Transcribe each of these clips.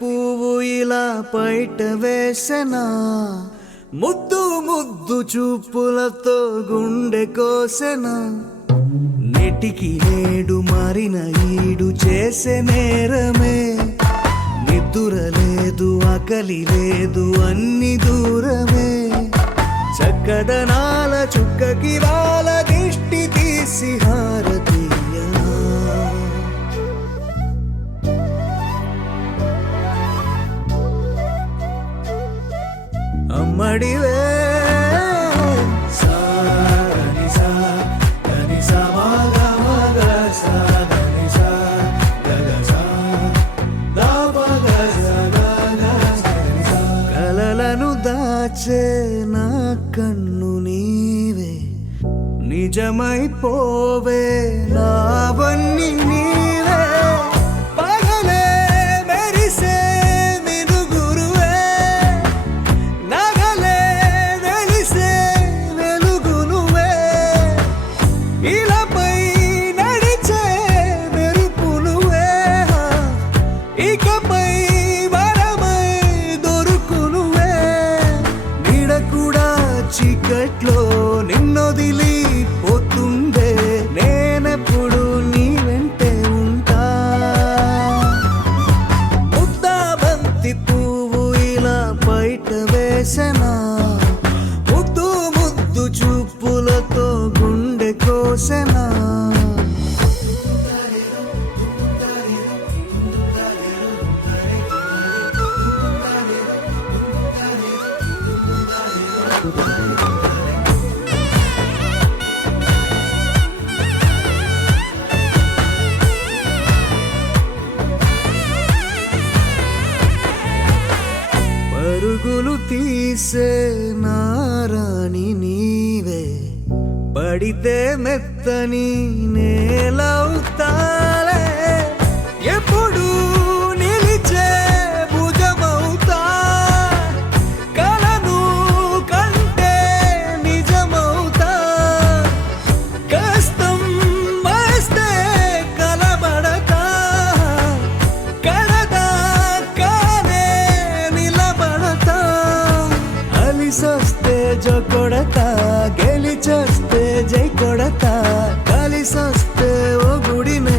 పువ్వు ఇలా బయట వేసెనా, ముద్దు ముద్దు చూపులతో గుండె కోసెనా, నెటికి నేడు మారిన ఈడు చేసే నేరమే, నిద్ర లేదు ఆకలి లేదు అన్ని దూరమే, చక్కదనాల చుక్కకి వాళ్ళ దిష్టి తీసి హారతీయనా, అమ్మడివే కలలను దాచే నా కన్ను నీవే, నిజమైపోవే నావన్నీ నీవే, పగలే మెరిసే మినుగురువే, నగలే వెలిసే వెలుగు నువ్వే, ఇలాపై నడిచే మెరుపు నువ్వే, ఇకపై వరమై దొరుకు నువ్వే, నీడ కూడా చీకట్లో నిన్నొదిలి పోతుందే, నేనెప్పుడు నీ వెంటే ఉంటా, ముద్దా బంతి పువ్వు ఇలా బయట వేసెనా, ముద్దు ముద్దు చూపులతో గుండె కోసెనా, పరుగులు తీసే నారాణి నీవే, పడితే మెత్తని నేలవుతాలే, ఎప్పుడు నిలిచే భుజమవుతా, కలను కంటే నిజమవుతా, కష్టం వస్తే కలబడతా, కడదాకానే నిలబడతా, అలిసొస్తే జో కొడతా, గెలిచొస్తే జై కొడతా, కలిసొస్తే ఓ గుడినే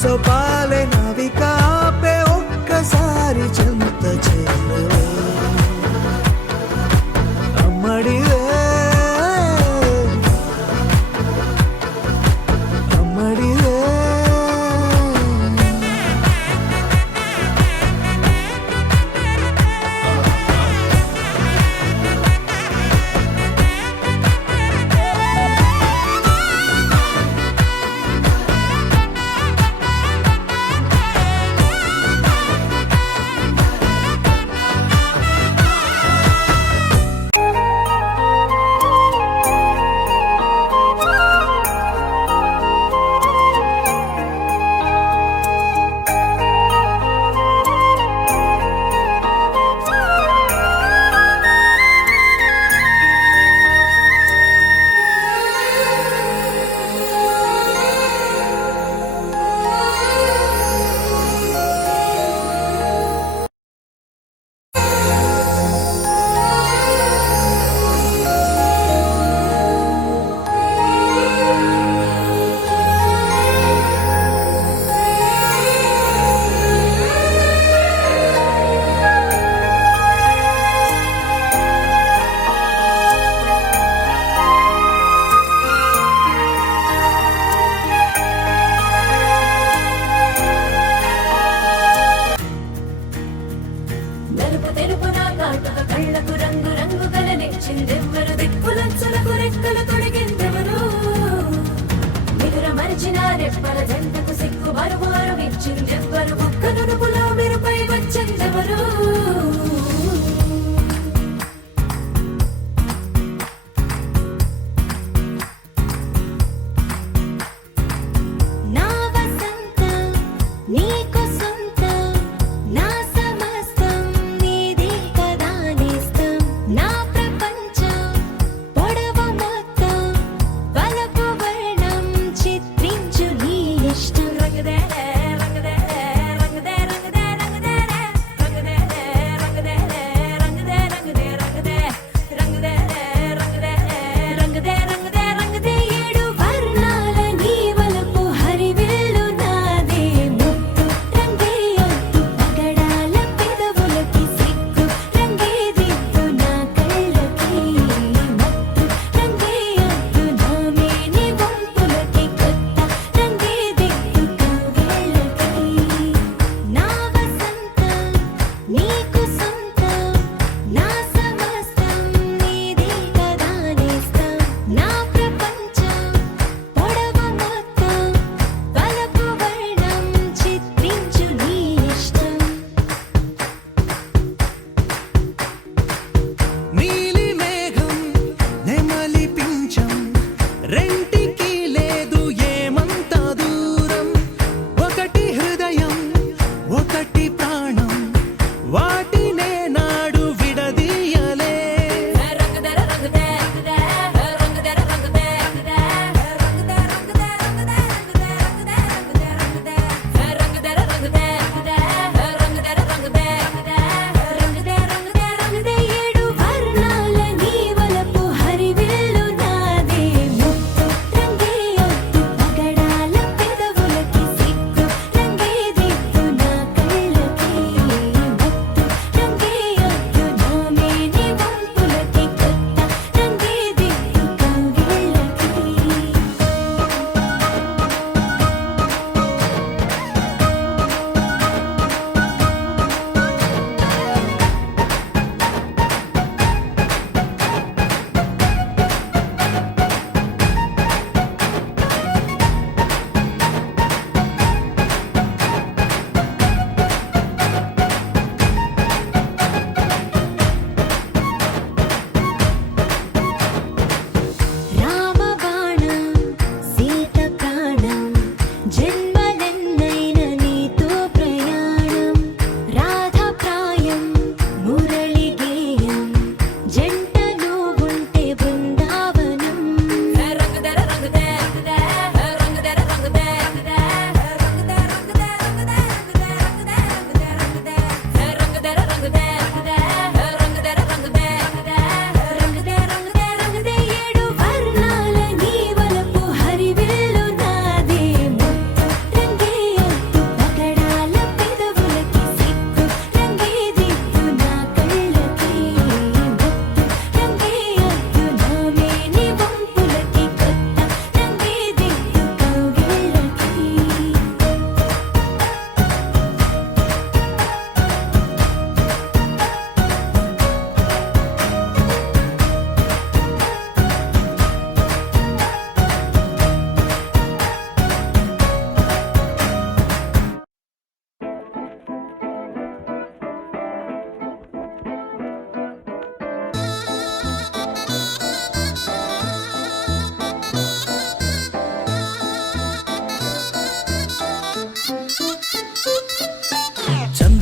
సొసపాలే నావిక ఆపే ఒక్కసారి చెంత చేరవే అమ్మడివే అమ్మడివే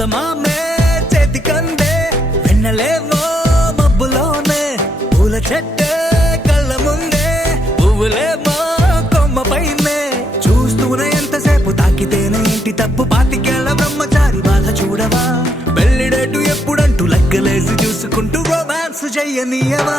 చందమామే చేతికందే వెన్నెలేమో మబ్బులోనే పూల చెట్టే కళ్ళ ముందే పువ్వులేమో కొమ్మ పైనే చూస్తూనే ఎంతసేపు తాకితేనే ఇంటి తప్పు పాతికేళ్ల బ్రహ్మచారి బాధ చూడవా పెళ్లిడేటు ఎప్పుడంటూ లెక్కలేసి చూసుకుంటూ రొమాన్స్ చెయ్యనీయవా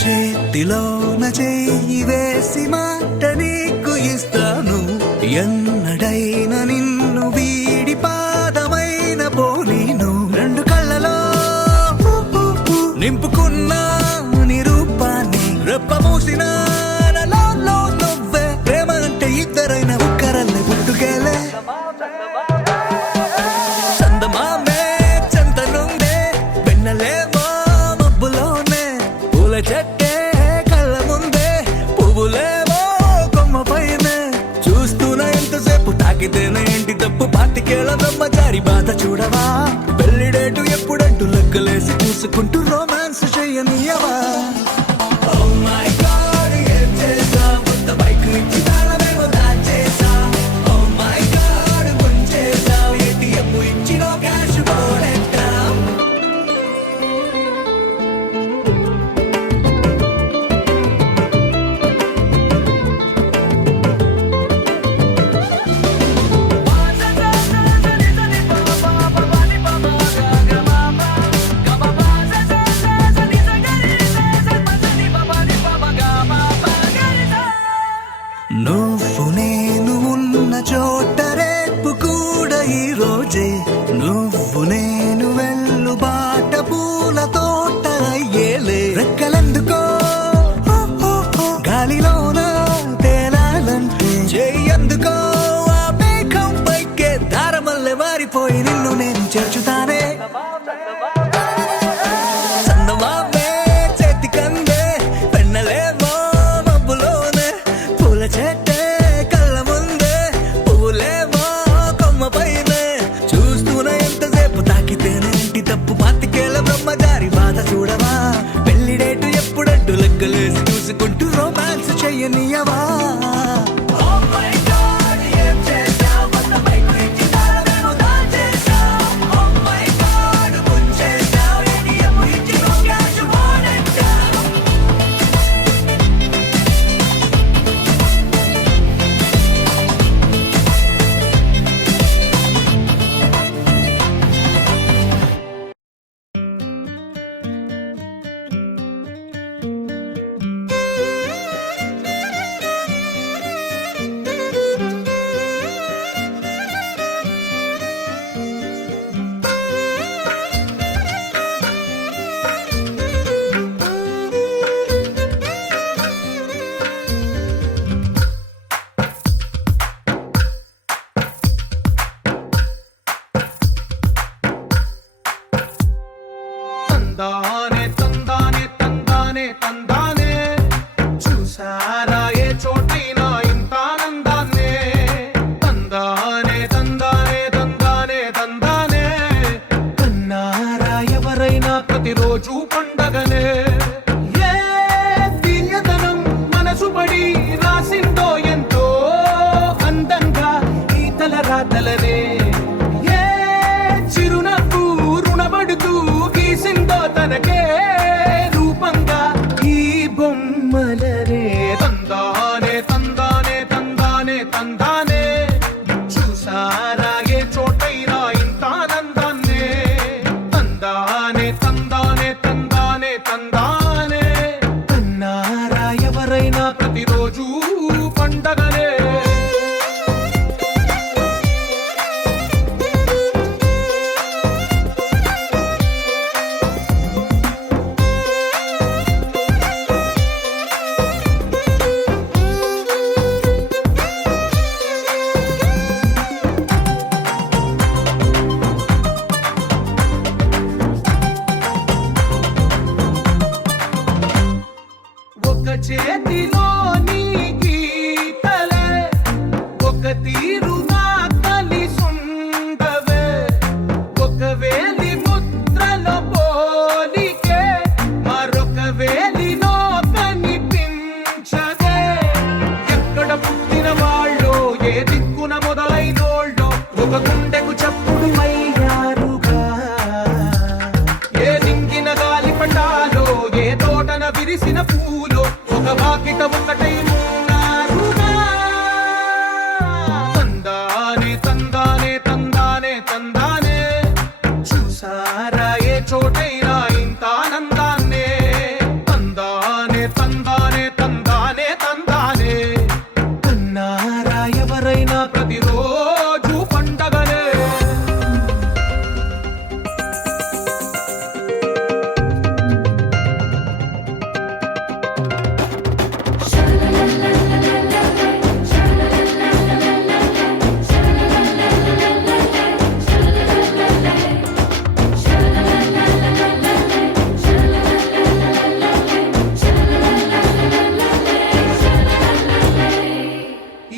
చేతిలోన చెయ్యి వేసి మాట నీకు ఇస్తాను ఎన్నడైనా నిన్ను వీడి పాదమైన పోనీను రెండు కళ్ళలో నింపుకున్న నిరూపాన్ని రెప్ప మూసిన నువ్వే ప్రేమ అంటే ఇద్దరైన ఒక్కరల్లే పుట్టుకేలే చందమామే చెంతనుందే వెన్నెలేమో మబ్బులోనే పూల చెట్టే కళ్ళ ముందే పువ్వులేమో కొమ్మ పైనే చూస్తూనే ఎంతసేపు తాకితేనే ఇంటి తప్పు పాతికేళ్ల బ్రహ్మచారి బాధ చూడవా పెళ్లిడేటు ఎప్పుడంటూ లెక్కలేసి చూసుకుంటూ రొమాన్స్ చెయ్యనీయవా నువ్వు నేను ఉన్న చోట రేపు కూడా ఈ రోజే నువ్వు నేను వెళ్ళు బాట పూల తోట అయ్యేలే రెక్కలెందుకో గాలిలోన తేలాలంటే చెయ్యందుకో ఆ మేఘం పైకే దారమల్లె మారిపోయి నిన్ను నేను చేర్చుతానే చందమామే చేతికందే వెన్నెలేమో మబ్బులోనే పూల చెట్టే కళ్ళ ముందే పువ్వులేమో కొమ్మ పైనే చూస్తూనే ఎంతసేపు తాకితేనే ఇంటి తప్పు పాతికేళ్ల బ్రహ్మచారి బాధ చూడవా పెళ్లిడేటు ఎప్పుడంటూ లెక్కలేసి చూసుకుంటూ రొమాన్స్ చెయ్యనీయవా తందానే తందానే తందానే తందానే చూసారా ఏ చోటైనా ఇంత ఆనందాన్నే తందానే తందానే తందానే తందానే కన్నారా ఎవరైనా ప్రతిరోజు పండగనే ఏ తీయదనం మనసు పడి రాసిందో ఎంతో అందంగా ఈ తల రాతలనే ఏ చిరునవ్వు రుణపడుతూ గీసిందో తనకే రూపంగా ఈ బొమ్మలనే తందానే తందానే తందానే తందానే చూసారా ఏ చోటైనా ఇంత ఆనందాన్నే తందానే తందానే తందానే తందానే చేతిలోని గీతలే ఒక తీరుగా కలిసుండవే ఒక వేలి ముద్రలో పోలికే మరొక వేలిలో కనిపించదే ఎక్కడ పుట్టిన వాళ్ళో ఏ దిక్కున మొదలైనోళ్ళో ఒక గుండెకు చప్పుడు అయ్యారుగా ఏ దింగిన గాలి పటాలో ఏ తోటన విరిసిన పూలో ఒక వాకిట ఒకటై ఉన్నారుగా తందానే తందానే తందానే తందానే చూసారా ఏ చోటైనా ఇంత ఆనందాన్నే తందానే తందానే తందానే తందానే కన్నారా ఎవరైనా ప్రతిరోజు పండగనే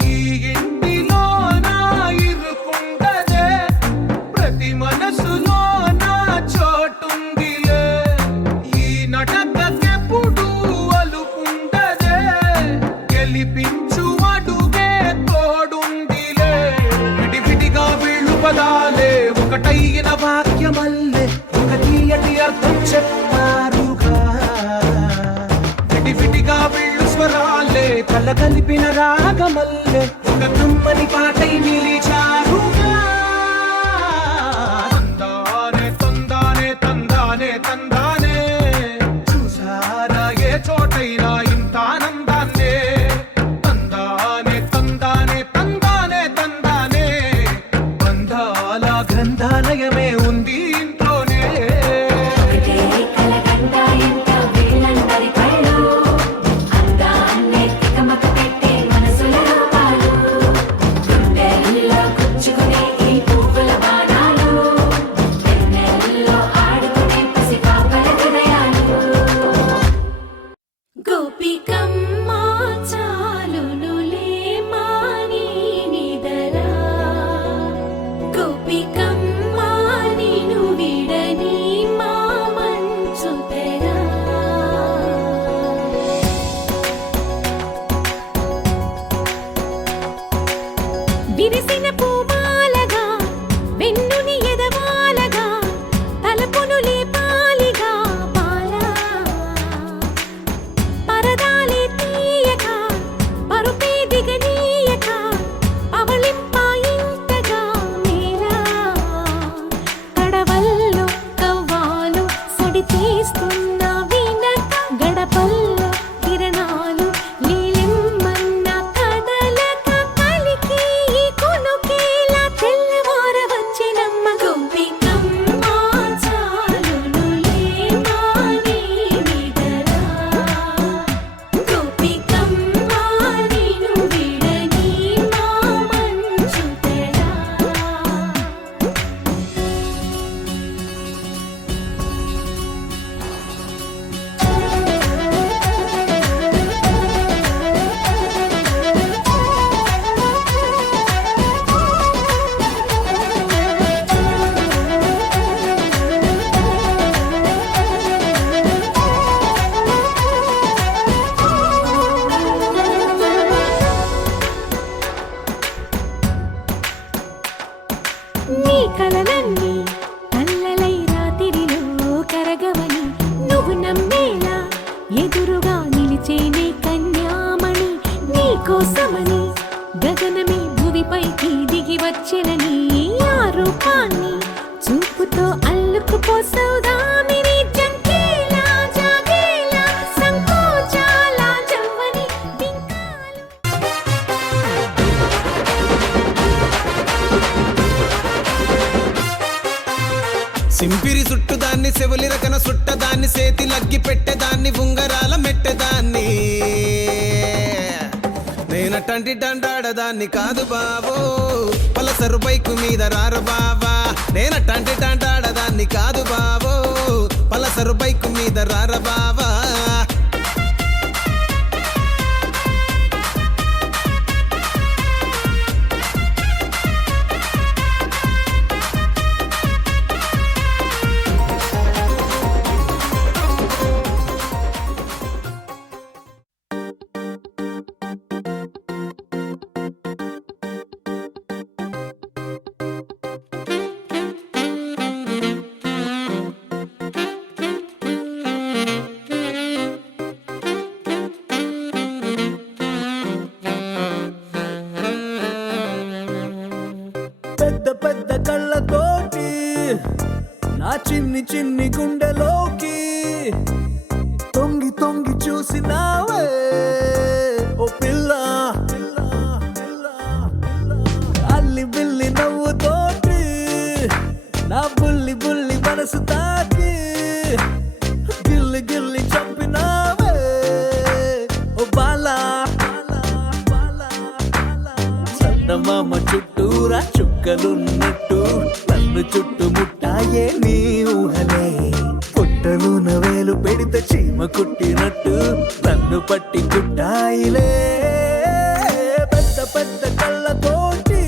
ఈ ఇంటిలో నా ఇరుకుండదే ప్రతి మనసులో నా చోటుందిలే ఈ నటకెప్పుడు అలుకుండదే గెలిపించు అడుగే తోడుందిలే విడివిడిగా వీళ్ళు పదాలే ఒకటైన వాక్యమల్లే ఒక తీయటి అర్థం చెప్పారుగా విడివిడిగా వీళ్ళు స్వరాలే కలగలిపిన రాగమల్లే ఒక కమ్మని పాటై నిలిచారుగా తందానే తందానే తందానే తందానే చూసారా ఏ చోటైనా ఇంత ఆనందాన్నే తందానే తందానే తందానే తందానే బంధాల గ్రంథాలయమే ఉంది ఇంట్లోనే ఒకటే కలగంట ఎంత వీళ్ళందరి కళ్ళు అందాన్నే తికమక పెట్టే మనసుల రూపాలు గుండెల్లో గుచ్చుకునే ఈ పువ్వుల బాణాలు వెన్నెల్లో ఆడుకునే పసిపాపల హృదయాలు గోపికమ్మ చాలునులే మాని నిదరా గోపికమ్మ నిను విడని మా మంచు తెరా విరిసిన పూమాలగా వెన్నుని ఎదవాలగా తలపును లేపాలిగా బాలా పరదాలే తీయక పరుపే దిగనీయక పవళింపాయింతగా మేరా కడవల్లో కవ్వాలు సడి చేస్తున్న వీణక గడపల్లో కిరణాలు లీలిమ్మన్న కదలక కలికి ఈ కొనుకేలా తెల్లవార వచ్చినమ్మ గోపికమ్మ చాలునులే మాని నిదరా గోపికమ్మ నిను విడని మా మంచు తెరా నీ కలలన్నీ కల్లలై రాత్రిలో కరగవని నువ్వు నమ్మేలా ఎదురుగా నిలిచేనే కన్యామణి నీ కోసమని గగనమే భువిపైకి దిగి వచ్చెనని ఆ రూపాన్ని చూపుతో అల్లుకుపోసౌదామిని జంకేలా జాగేలా సంకోచాల జవ్వని బింకాలు సింపిరి సుట్టుదాన్ని సెవులి రకన సుట్టదాన్ని సేతి లగ్గి పెట్టేదాన్ని ఉంగరాల మెట్టెదాన్ని నేనటంటి డండాడదాన్ని కాదు బావో పలసరు బైకు మీద రారు బావా నేనటంటి డండాడదాన్ని కాదు బావో పలసరు బైకు మీద రార బావా కూరలున వేలు పెడితే చీమ కుట్టినట్టు నన్ను పట్టి కుట్టాయిలే పెద్ద పెద్ద కళ్ళతోటి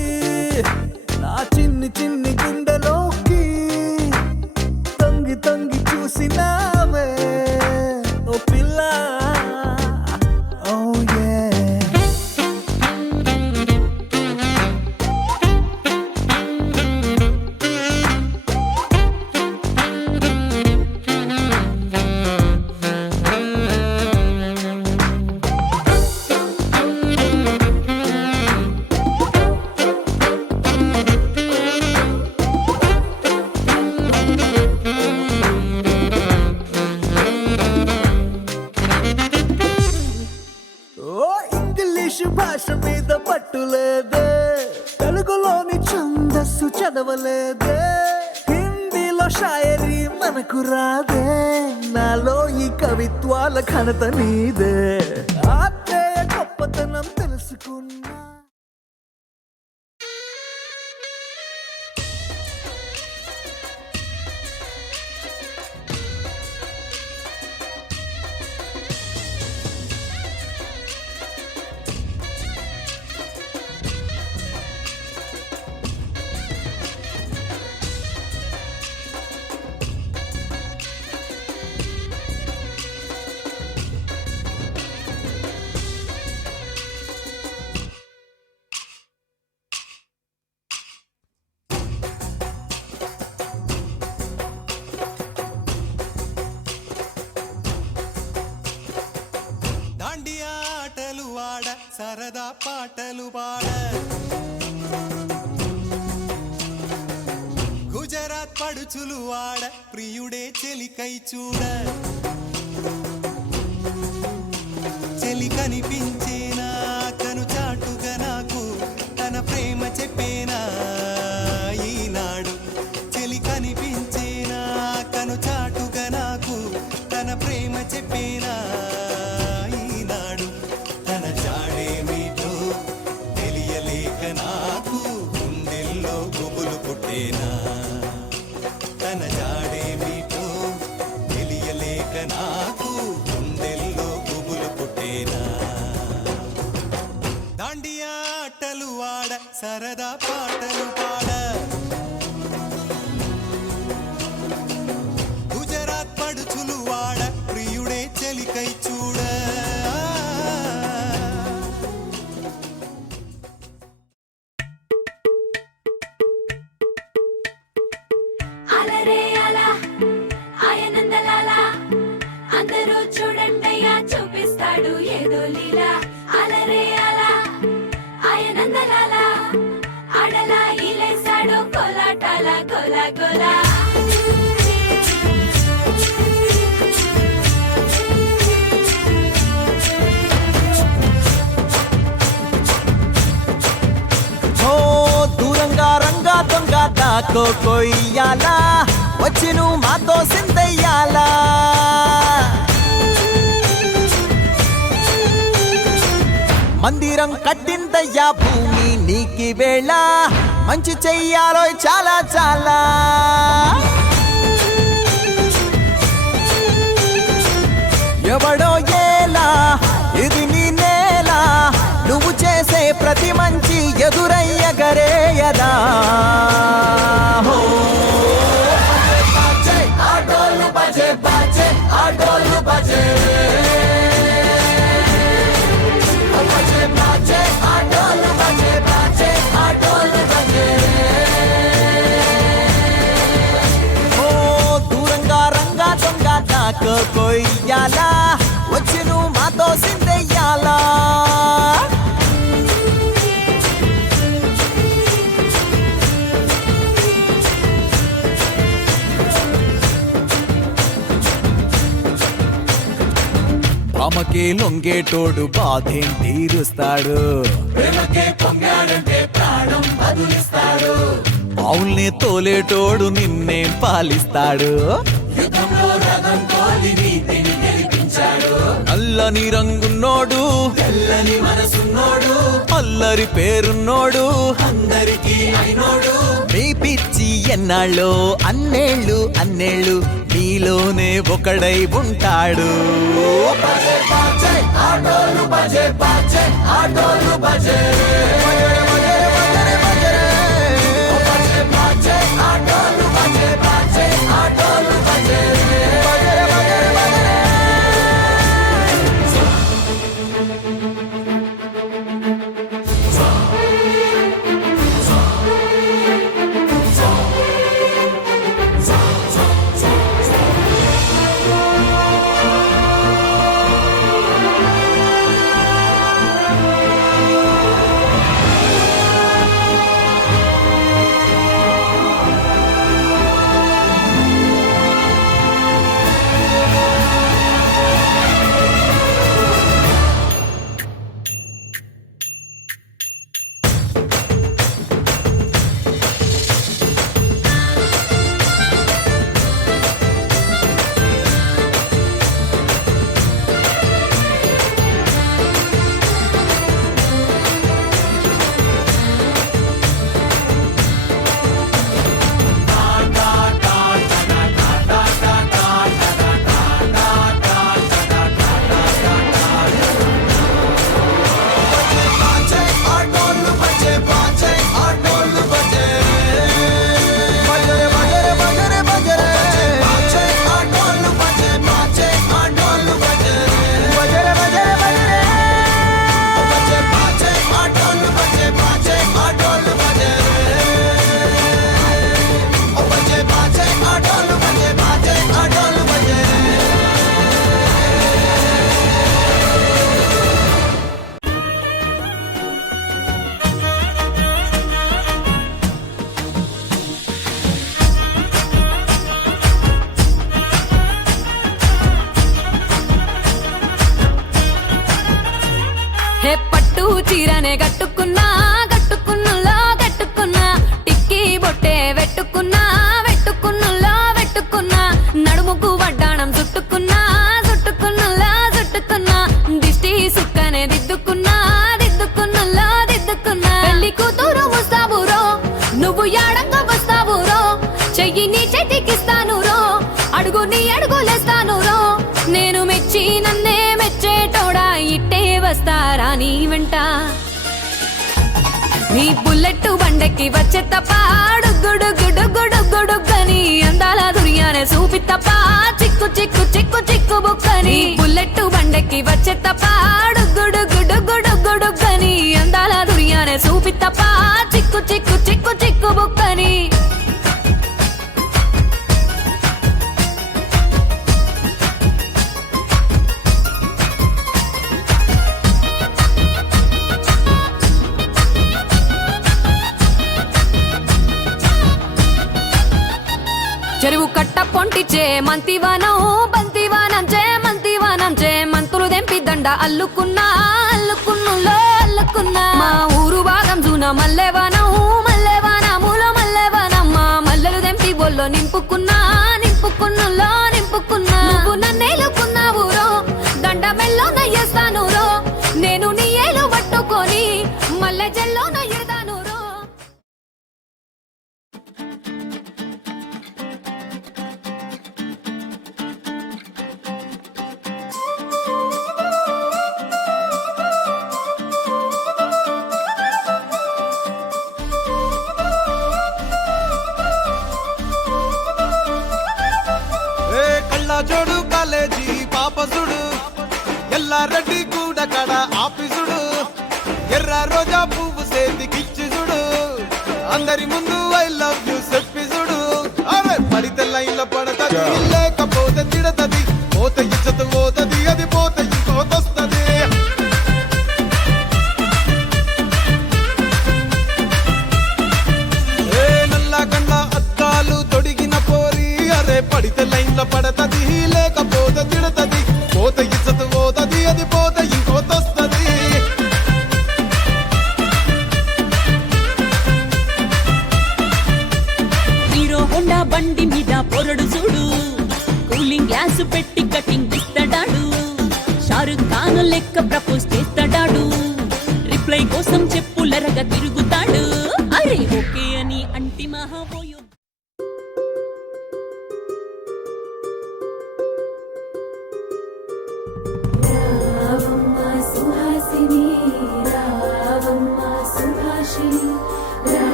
నా చిన్ని చిన్ని గుండెలోకి తొంగి తొంగి చూసినావే ఓ పిల్ల ఓ యే ఓ ఇంగ్లీషు భాష మీద పట్టులేదే తెలుగులోని ఛందస్సు చదవలేదే హిందీలో షాయరీ మనకు రాదే నాలో ఈ కవిత్వాల ఘనత నీదే ఆత్రేయ గొప్పతనం తెలుసుకున్నా దాండియా ఆటలు ఆడ సరదా పాటలు పాడ గుజరాత్ పడుచులు ఆడ ప్రియుడే చెలికై చూడ చెలి కనిపించేనా కను చాటుగా నాకు తన ప్రేమ చెప్పేనా ఈనాడు చెలి కనిపించేనా కను చాటుగా నాకు తన ప్రేమ చెప్పేనా ఈనాడు తన జాడేమిటో తెలియలేక నాకు గుండెల్లో గుబులు పుట్టేనా తన జాడేమిటో తెలియలేక నాకు గుండెల్లో గుబులు పుట్టేనా దాండియా ఆటలు ఆడ సరదా పాటలు పాడ గుజరాత్ పడుచులు వాడ ప్రియుడే చెలికై చూడ అలరే అలా ఆయనందలాల అందరూ చూడండయ్యా చూపిస్తాడు ఏదో లీలా అలరే అలా ఆయనందలాల ఆడలా ఇలేసాడు కోలాటాల గోలా గోలా ఓ దూరంగా రంగా దొంగ దాకో కొయ్యాలా వచ్చి నువ్వు మాతో సిందయ్యాలా మందిరం కట్టిందయ్యా భూమి నీకి వేళ మంచి చెయ్యాలో చాలా చాలా ఎవడో ఏలా ఇది నీ నేల నువ్వు చేసే ప్రతి మంచి ఎదురయ్యగరేయదా హో ఆటోలు బజే బజే ఆటోలు బజే బజే బజే ఆటోలు బజే బజే ఆటోలు బజే ఓ దూరంగా రంగా దొంగ నాకు కొయ్యాలా వచ్చి నువ్వు మాతో సిందెయ్యాలా ప్రేమకే లొంగేటోడు బాధేం తీరుస్తాడు ప్రేమకే పొంగాడంటే ప్రాణం బదులిస్తాడు అవుల్ని తోలేటోడు నిన్నే పాలిస్తాడు యుద్ధంలో రథం తోలి నీతిని గెలిపించాడు నల్లని రంగున్నోడు తెల్లని మనసున్నోడు అల్లరి పేరున్నోడు అందరికీ అయినోడు మీ పిచ్చి ఎన్నాళ్ళు అన్నేళ్ళు అన్నేళ్ళు మీ నీలోనే ఒకడై ఉంటాడు. హే పట్టు చీరనే కట్టుకున్నా కట్టుకున్నులో కట్టుకున్నా టిక్కీ బొట్టే వెట్టుకున్నా వెట్టుకున్నులో వెట్టుకున్నా నడుముకు వడ్డాణం చుట్టుకున్నా చుట్టుకున్నులో చుట్టుకున్నా దిష్టి సుక్కనే దిద్దుకున్నా దిద్దుకున్నులో దిద్దుకున్నా పెళ్లి కూతురు వస్తావురో నువ్వు యాడంగా వస్తావురో చెయ్యి నీ చేతికిస్తాను రో అడుగు నీ అడుగులేస్తాను రో నేను మెచ్చి నన్నే మెచ్చేటోడా ఇట్టే వస్తారా నీ వెంట నీ బుల్లెట్ బండెక్కి వచ్చే తప్ప గుడుగుడుగుడుగుడుగుడుగని అందాల దుర్యానే చూపి తప్ప చిక్కు చిక్కు చిక్కు చిక్కు బుక్కని బుల్లెట్ బండెక్కి వచ్చే తప్ప గుడుగుడుగుడుగుడుగని అందాల దుర్యానే చూపి తప్ప చిక్కు చిక్కు చిక్కు చిక్కు బుక్కని చెరువు కట్ట పొంటిచే మంతివానం బంతివానం చే మంతివానం చే మంతులు దెంపి దండ అల్లుకున్నా అల్లుకున్నులో అల్లుకున్నా మా ఊరు భాగం జూన మల్లెవానం మల్లెవానములో మల్లెవానం మా మల్లెలు దెంపి బొల్లో నింపుకున్నా నింపుకున్నులో నింపుకున్నా నువ్వు నన్నేలుకున్నావు రో దండ మెల్లో నయ్యేస్తాను రో నేను నీ ఏలు పట్టుకొని మల్లె జల్లో నయ్యేదాను రో జోడు కాలేజీ పాపసుడు ఎల్లారెడ్డి కూడా కడ ఆఫీసుడు ఎర్ర రోజా పువ్వు సేతికిచ్చి చూడు అందరి ముందు ఐ లవ్ యూ చెప్పి చూడు అరే పడితే లైన్ల పడతది లేకపోతే తిడతది పోత ఇచ్చత పోతది అది పోత ఇంకోతొస్తది నల్ల కన్న అద్దాలు తొడిగిన పోరి అరే పడితే లైన్ల పడతది లేకపోతే తిడతది పోత ఇచ్చత పోతది అది పోత ఇంకోతొస్తది హీరో హోండా బండి మీద పొరడు చూడు కూలింగ్ గ్లాస్ పెట్టి కటింగ్ ఇస్తాడాడు షారుఖ్ ఖాన్ లెక్క ప్రపోజ్ చేస్తాడాడు రిప్లై కోసం చెప్పులరగా తిరుగుతాడు అరే ఓకే అని అంటి మహాబోయో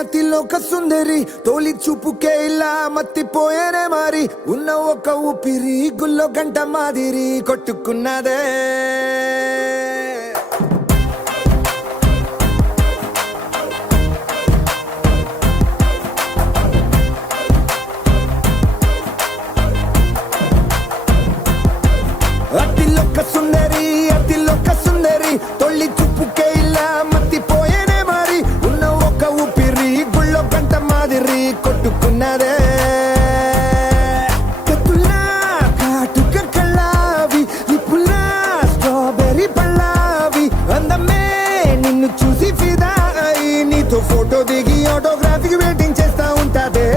అతిలోక సుందరి తోలి చూపుకే ఇలా మత్తిపోయేనే మారి ఉన్న ఒక ఊపిరి గుల్లో గంట మాదిరి కొట్టుకున్నదే అతిలోక సుందరి తొలి చూపుకే ఇలా మత్తిపోయేనే మారి ఉన్న ఒక ఊపిరి గుళ్ళో గంట మాదిరి కొట్టుకున్నదే కత్తులా కాటుక కళ్ళావి నిప్పులా స్ట్రాబెర్రీ పళ్ళావి అందమే నిన్ను చూసి ఫిదా అయి నీతో ఫోటో దిగి ఆటోగ్రాఫీకి వెయిటింగ్ చేస్తా ఉంటాదే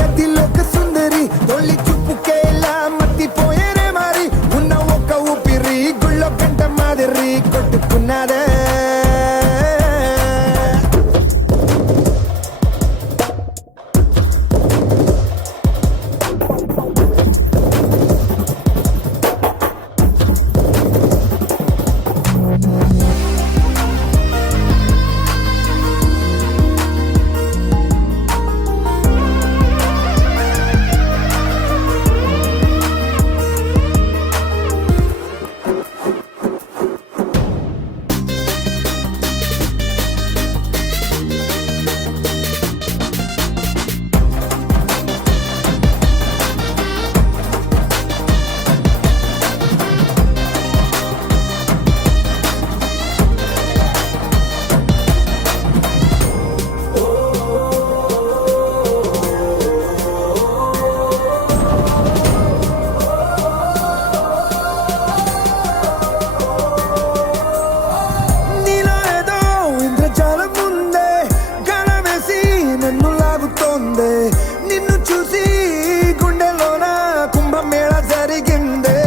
అతిలోక సుందరి తొలి చూపుకే ఇలా మత్తిపోయేనే మారి ఉన్న ఒక ఊపిరి గుళ్ళో గంట మాదిరి కొట్టుకున్నదే నిన్ను చూసి గుండెలోన కుంభమేళ జరిగిందే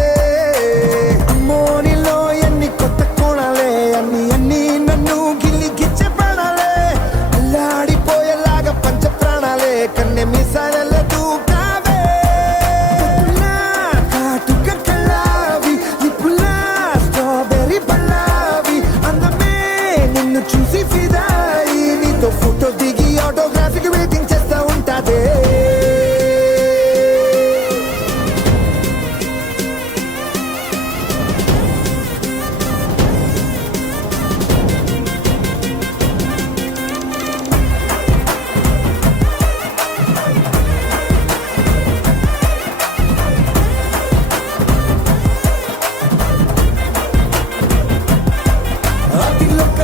మోనిలో ఎన్ని కొత్త కోణాలే అన్ని నన్ను గిచ్చె ప్రాణాలే అల్లాడిపోయేలాగా పంచ ప్రాణాలే కన్నె మీసాల దూకావే కాటుక కళ్ళావి నిప్పులా స్ట్రాబెర్రీ పళ్ళావి అందమే నిన్ను చూసి ఫిదాయి నీతో ఫోటో దిగి ఆటోగ్రాఫీకి వెయిటింగ్ చేస్తా ఉంటాదే అతిలోక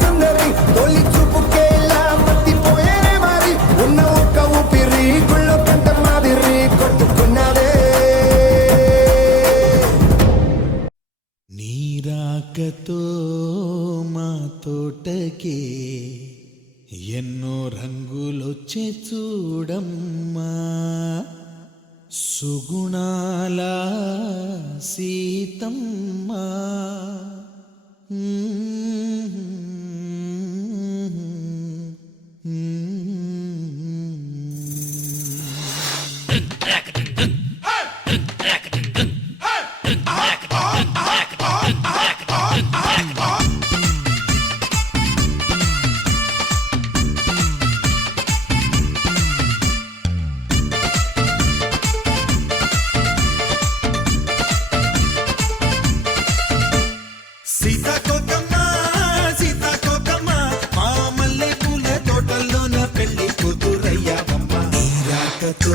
సుందరి తొలి చూపుకే ఇలా మత్తిపోయేనే మారి ఉన్న ఒక ఊపిరి గుళ్ళో గంట మాదిరి కొట్టుకున్నదే నీరాకతో మా తోటకే ఎన్నో రంగులొచ్చే చూడమ్మా సుగుణాల సీతమ్మా సీతాకోకమ్మ సీతాకోకమ్మ మా మల్లె పూల తోటల్లోన పెళ్లి కూతురయ్యావమ్మ నీరాకతో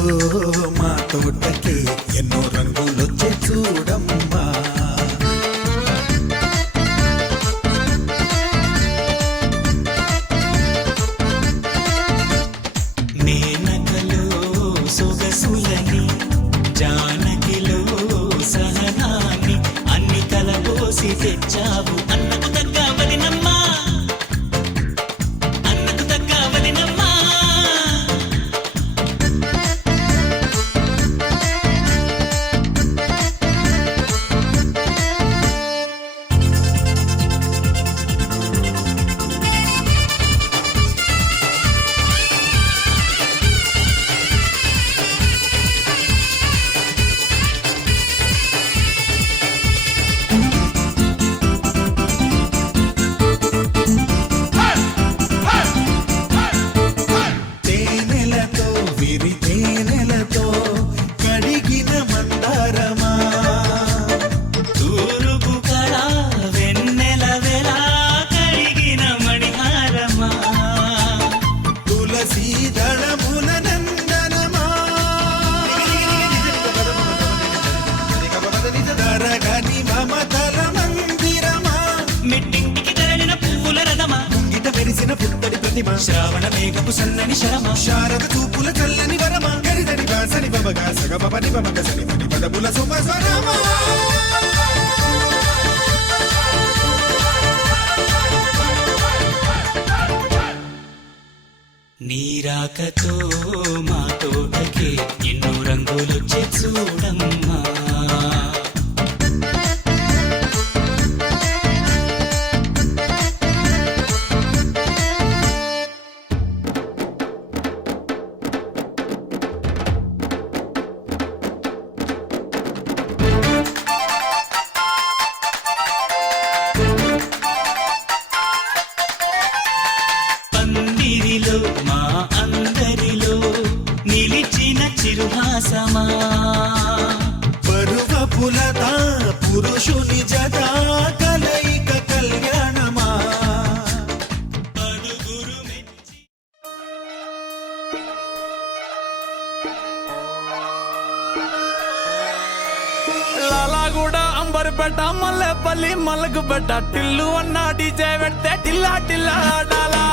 మా తోటకే ఎన్నో రంగులొచ్చే చూడమ్మా నేనకలో సొగసులని జానకిలో సహనాన్ని అన్ని కలబోసి తెచ్చావు అన్నకు తగ్గ వదినమ్మా అన్నకు తగ్గ వదినమ్మా తరగని మమతల మందిరమా, మెట్టింటికి తరలిన పువ్వుల రథమా, ముంగిట మెరిసిన పుత్తడి ప్రతిమ, శ్రావణ మేఘపు సన్నని శరమా, శారద చూపుల చల్లని వరమా, గరిదని వాసని బమగా సగ పని బమగ సని పని పదముల సుమస్వరమా. నీరాకతో మా తోటకి ఎన్నో రంగులొచ్చే చూడమ్మా. పందిరిలో మా అందరిలో నిలిచిన చిరుహాసమా, పరువపులత పురుషుని జత కలయిక కళ్యాణమా. పలుగురు మెచ్చి లాలాగూడ అంబర్పేట మల్లెపల్లి మలకుపేట టిల్లు అన్న డీజే పెడితే టిల్లా టిల్లా ఆడాలా.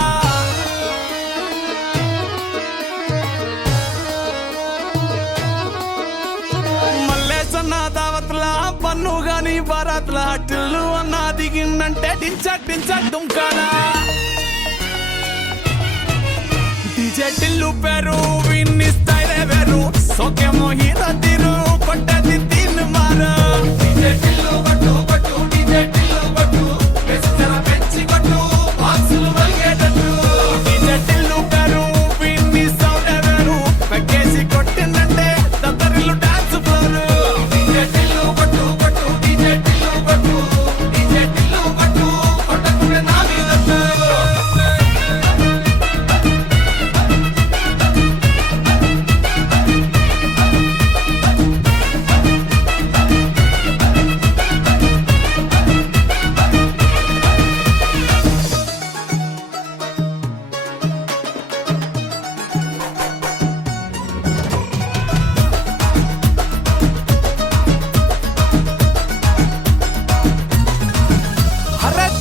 మల్లేసన్న దావత్ల పన్ను గాని భారత్ల టిల్లు అన్న దిగిందంటే టించక్ టించక్ దుంకాలా. డీజే టిల్లు పేరు విన్ని స్టైలే వేరు, సోకేమో హీరో తీరు కొట్టది తిన్ను మారు. డీజే టిల్లు కొట్టు కొట్టు, డీజే టిల్లు కొట్టు, వెచ్చన పెంచి కొట్టు, బాక్సులు వలిగేటట్టు. డీజే టిల్లు పేరు విన్ని సౌండే వేరు, పెక్కేసి కొట్టిందంటే దద్దరిల్లు డాన్స్ ఫ్లోరు. డీజే టిల్లు కొట్టు కొట్టు, డీజే టిల్లు కొట్టు, డీజే టిల్లు కొట్టు, కొట్టకుంటే నా మీదట్టు.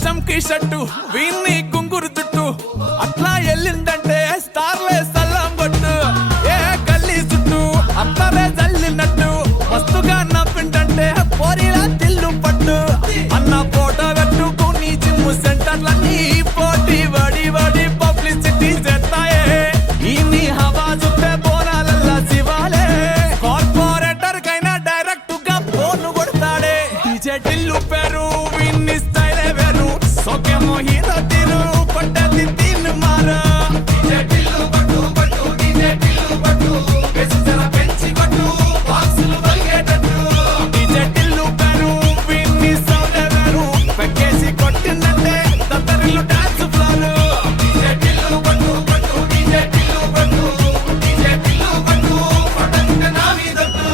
చంకీ షట్టు వీన్ని గుంగురు చుట్టు, అట్లా ఎల్లిందంటే స్టార్లే సల్లం కొట్టు. ఏ గల్లీ చుట్టూ అట్లరే జల్లినట్టు, మస్తుగా నవ్విందంటే పోరిలా తిల్లు పట్టు. అన్న ఫోటో పెట్టుకుని జిమ్ సెంటర్లన్నీ పోటీ వడి వడి పబ్లిసిటీ చేస్తాయే. ఈ హవా చుట్టే బోనాలల్లా శివాలే, కార్పొరేటర్ కైనా డైరెక్ట్ గా ఫోన్ కొడతాడే. డీజే టిల్లు పేరు విన్ని స్టైలే వేరు, సోకేమో హీరో తీరు కొట్టది తిన్ను మారు. డీజే టిల్లు కొట్టు కొట్టు, డీజే టిల్లు కొట్టు, వెచ్చన పెంచి కొట్టు, బాక్సులు వలిగేటట్టు. డీజే టిల్లు పేరు విన్ని సౌండే వేరు, పెక్కేసి కొట్టిందంటే దద్దరిల్లు డాన్స్ ఫ్లోరు. డీజే టిల్లు కొట్టు కొట్టు, డీజే టిల్లు కొట్టు, డీజే టిల్లు కొట్టు, కొట్టకుంటే నా మీదట్టు.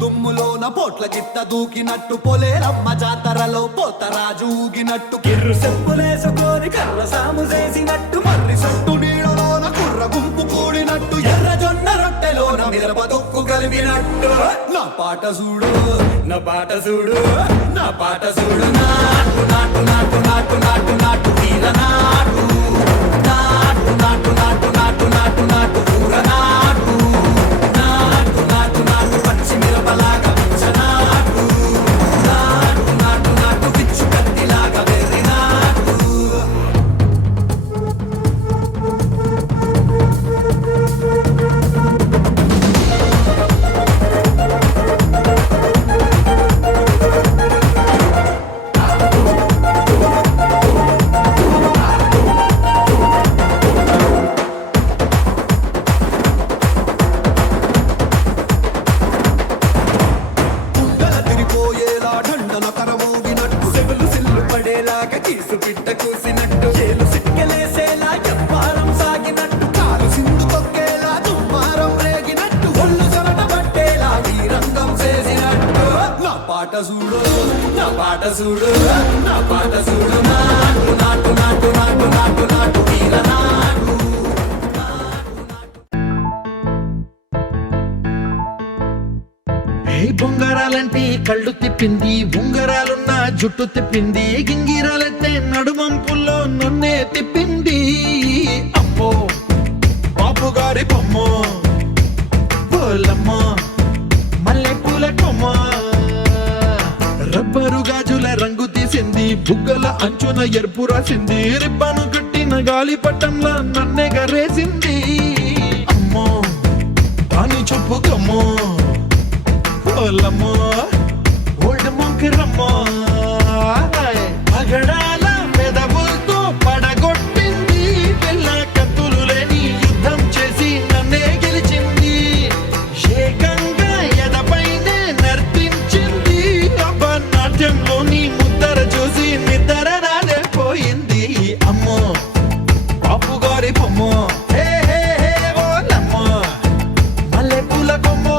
దుమ్ములోన పోట్ల గిట్ట దూకినట్టు, పొలేరమ్మ జాతరలో పోతరాజు ఊగినట్టు, కిర్రు చెప్పులేసుకొని కర్ర సాము చేసినట్టు, మర్రి సొట్టు నీడలోన కుర్ర గుంపు కూడినట్టు, ఎర్ర జొన్న రొట్టెలోన మిరప దొక్కు కలిపినట్టు. నా పాట చూడు, నా పాట చూడు, నా పాట చూడు, నాటు నాటు నాటు నాటు నాటు నాటు వీర నాటు, నాటు నాటు నాటు నాటు నాటు నాటు ఊర నాటు, నాటు నాటు నాటు పచ్చి మిరపలాగా పిచ్చనాటు, నాటు నాటు నాటు పిచ్చు కత్తిలాగా వెర్రి నాటు. కీసు పిట్ట కూసినట్టు చేలు సిక్కలేసేలా ఎవ్వారం సాగినట్టు కాలు సింధు తొక్కేలా దుమ్మారం రేగినట్టు ఒళ్ళు చెమట పట్టేలా ఈ రంగం చేసినట్టు నా పాట చూడు నా పాట చూడు నా పాట చూడు నాటు నాటు నాటు నాటు నాటు నాటు వీర నాటు బొంగరాలంటే కళ్ళు తిప్పింది ఉంగరాలున్న జుట్టు తిప్పింది గింగిరాలైతే నడుమంపుల్లో నన్నే తిప్పింది అమ్మో బాబు గారి బొమ్మ పోలమ్మ మల్లె పూల కొమ్మ రబ్బరు గాజుల రంగు తీసింది బుగ్గల అంచున ఎరుపు రాసింది రిబ్బను కట్టిన గాలి పట్టంలా నన్నే గరేసింది అమ్మో దాని చెప్పు కమ్మో ఓలమ్మో ఓల్డ్ మొంకరమ్మో పగడాల పెదవులతో పడగొట్టింది పిల్ల కత్తులు లేని యుద్ధం చేసి నన్నే గెలిచింది ఏకంగా ఎదపైనే నర్తించింది నాట్యంలోని ముద్దర చూసి నిద్ర రాలేపోయింది అమ్మో బాపు గారి బొమ్మో హే హే హే ఓలమ్మో మల్లె పూల కొమ్మో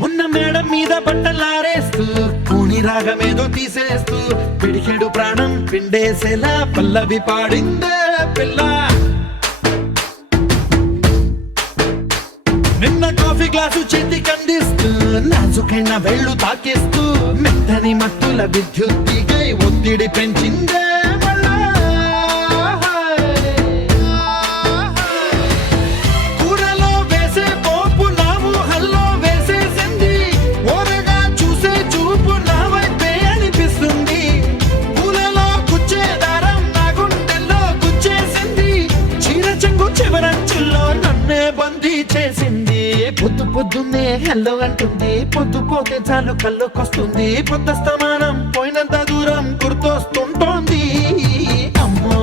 మొన్న మేడం మీద బట్టలారేస్తూ కూని రాగమేదో తీసేస్తూ పిడికెడు ప్రాణం పిండేసేలా పల్లవి పాడిందే పిల్ల నిన్న కాఫీ గ్లాసు చేతి కందిస్తూ నాజుకైన వేళ్ళు తాకేస్తూ మెత్తని మత్తుల విద్యుత్తికై ఒత్తిడి పెంచిందే మళ్ళా కూరలో వేసే పోపు నా మొహల్లో వేసేసింది ఓరగా చూసే చూపు నా వైపే అనిపిస్తుంది పూలలో గుచ్చే దారం నా గుండెల్లో గుచ్చేసింది చీర చెంగు చివరంచుల్లో నన్నే బందీ చేసింది పొద్దు పొద్దున్నే హెల్లో అంటుంది పొద్దు పోతే చాలు కళ్ళొకొస్తుంది పొద్దస్తమానం పోయినంత దూరం గుర్తొస్తుంటోంది అమ్మో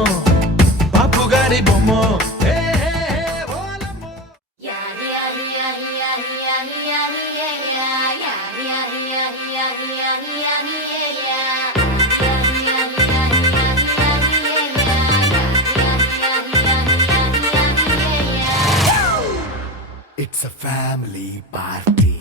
బాపు గారి బొమ్మో హే హే హే ఓలమ్మో It's a family party.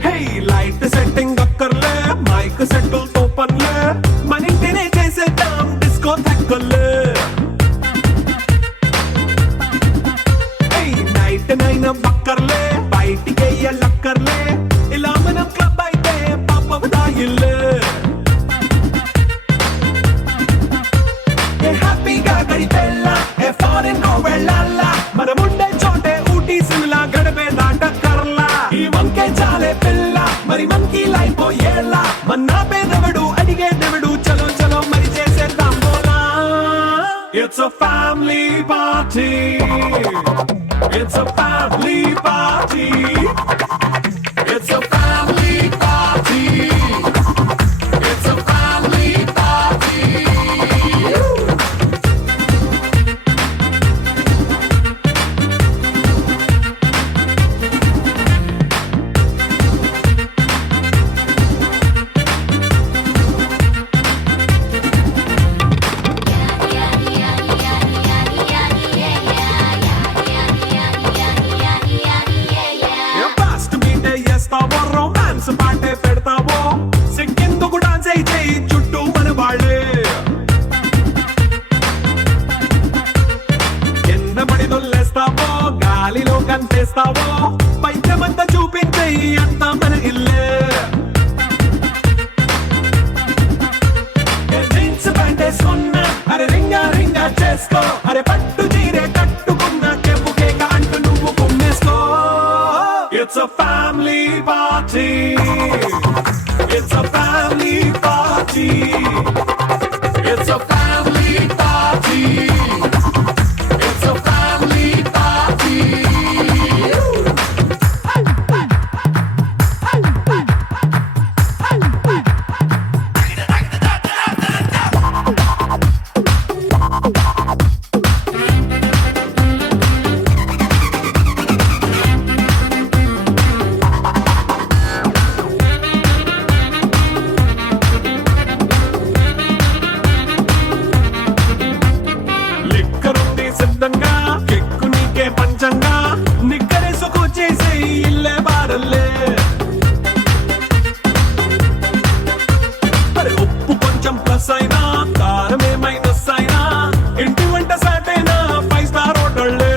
Hey, light setting అక్కర్లే మైక్ సెట్టుల్ తో పనిలే మన ఇంటినే చేసేద్దాం డిస్కో థక్కర్లే నైట్ నైన్ బక్కర్లే బయటికి లక్కర్లే ఇలా మనం క్లబ్ అయితే పాపం దాయిల్లే ఏ హ్యాపీగా గడిపెళ్ళా ఏ ఫారెన్ కో వెళ్ళాలా మనం ఉండే చోటే ఊటీ సిమ్లా గడిపే దాటక్కర్లా ఈ వంకే చాలే పిల్ల మరి మనకి లైఫ్ ఏళ్ళ మన్నా పేదవడు అడిగే దేవుడు చలో చలో మరి చేసేద్దాం బోలా it's a family party. It's a family party. It's a family party. It's a family party. కంటేస్తావో పైచమంతా చూపించేయి అంతా మన ఇల్లే జీన్స్ ప్యాంటేసుకున్నా అరే రింగా రింగా చేసుకో అరే పట్టు చీరే కట్టుకున్నా చెప్పు కేక అంటూ నువ్వు కుమ్మేసుకో it's a family party it's a family party it's a family party it's a family party లిక్కరుంది సిద్ధంగా కిక్కు నీకే పంచంగా నిక్కరేసుకు చేసే ఇల్లే బారల్లే మరి ఉప్పు కొంచెం ప్లస్ అయినా కారమే మైనస్ అయినా ఇంటి వంట సాటైనా 5 స్టార్ హోటళ్ళే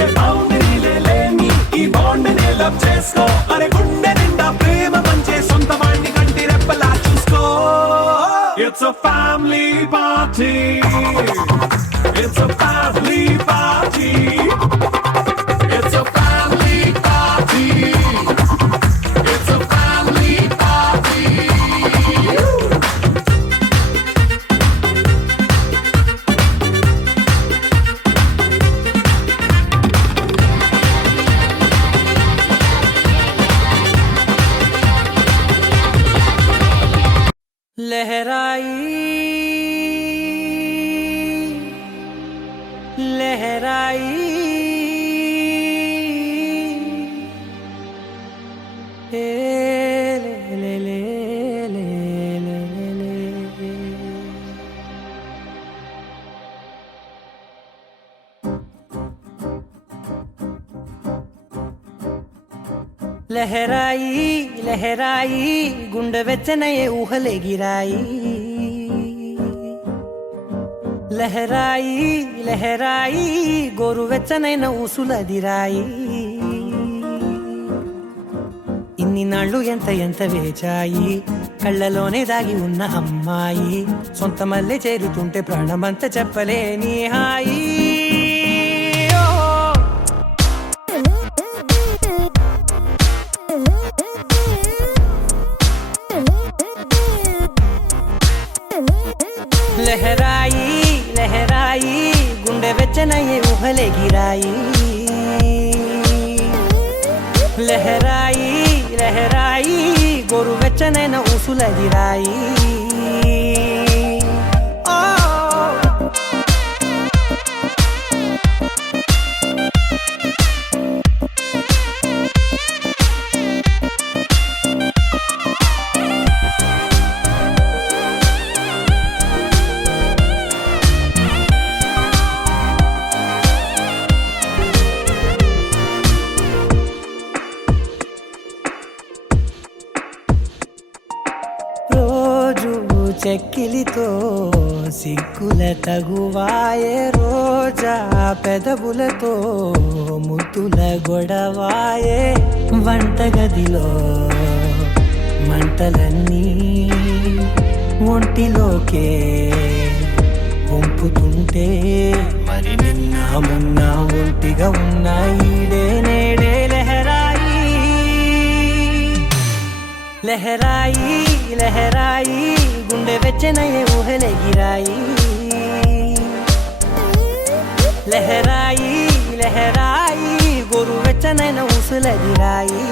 ఏ బౌండరీలే లేని ఈ బాండ్ని లవ్ చేసుకో అరే గుండె నిండా ప్రేమ పంచే సొంత వాణ్ణి కంటి రెప్పలా చూసుకో It's a family party. It's a family party. It's a family party. It's a family party. लहराई ए ले ले ले ले ले ले लहराई लहराई गुंड వెచ్చనయే ఊహలే గిరాయి లహరాయి లహరాయి గోరువెచ్చనైన ఊసులదిరాయి ఇన్ని నాళ్ళు ఎంత ఎంత వేచాయి కళ్ళలోనే దాగి ఉన్న అమ్మాయి సొంత మల్లె చేరుతుంటే ప్రాణమంతా చెప్పలేని హాయి లహరాయి లహరాయి గుండె వెచ్చనయ్యే ఊహలే గిరాయి లహరాయి లహరాయి గోరు వెచ్చనైన ఊసులదిరాయి చెక్కిలితో సిగ్గుల తగువాయే రోజా పెదవులతో ముద్దుల గొడవాయే వంటగదిలో మంటలన్నీ ఒంటిలోకే వంపుతుంటే మరి నిన్న మొన్న ఒంటిగా ఉన్నాయి నేడే లహరాయి లహరాయి లహరాయి గుండె వెచ్చనయ్యే ఊహలే గిరాయి లహరాయి లహరాయి గోరు వెచ్చనైన ఊసులదిరాయి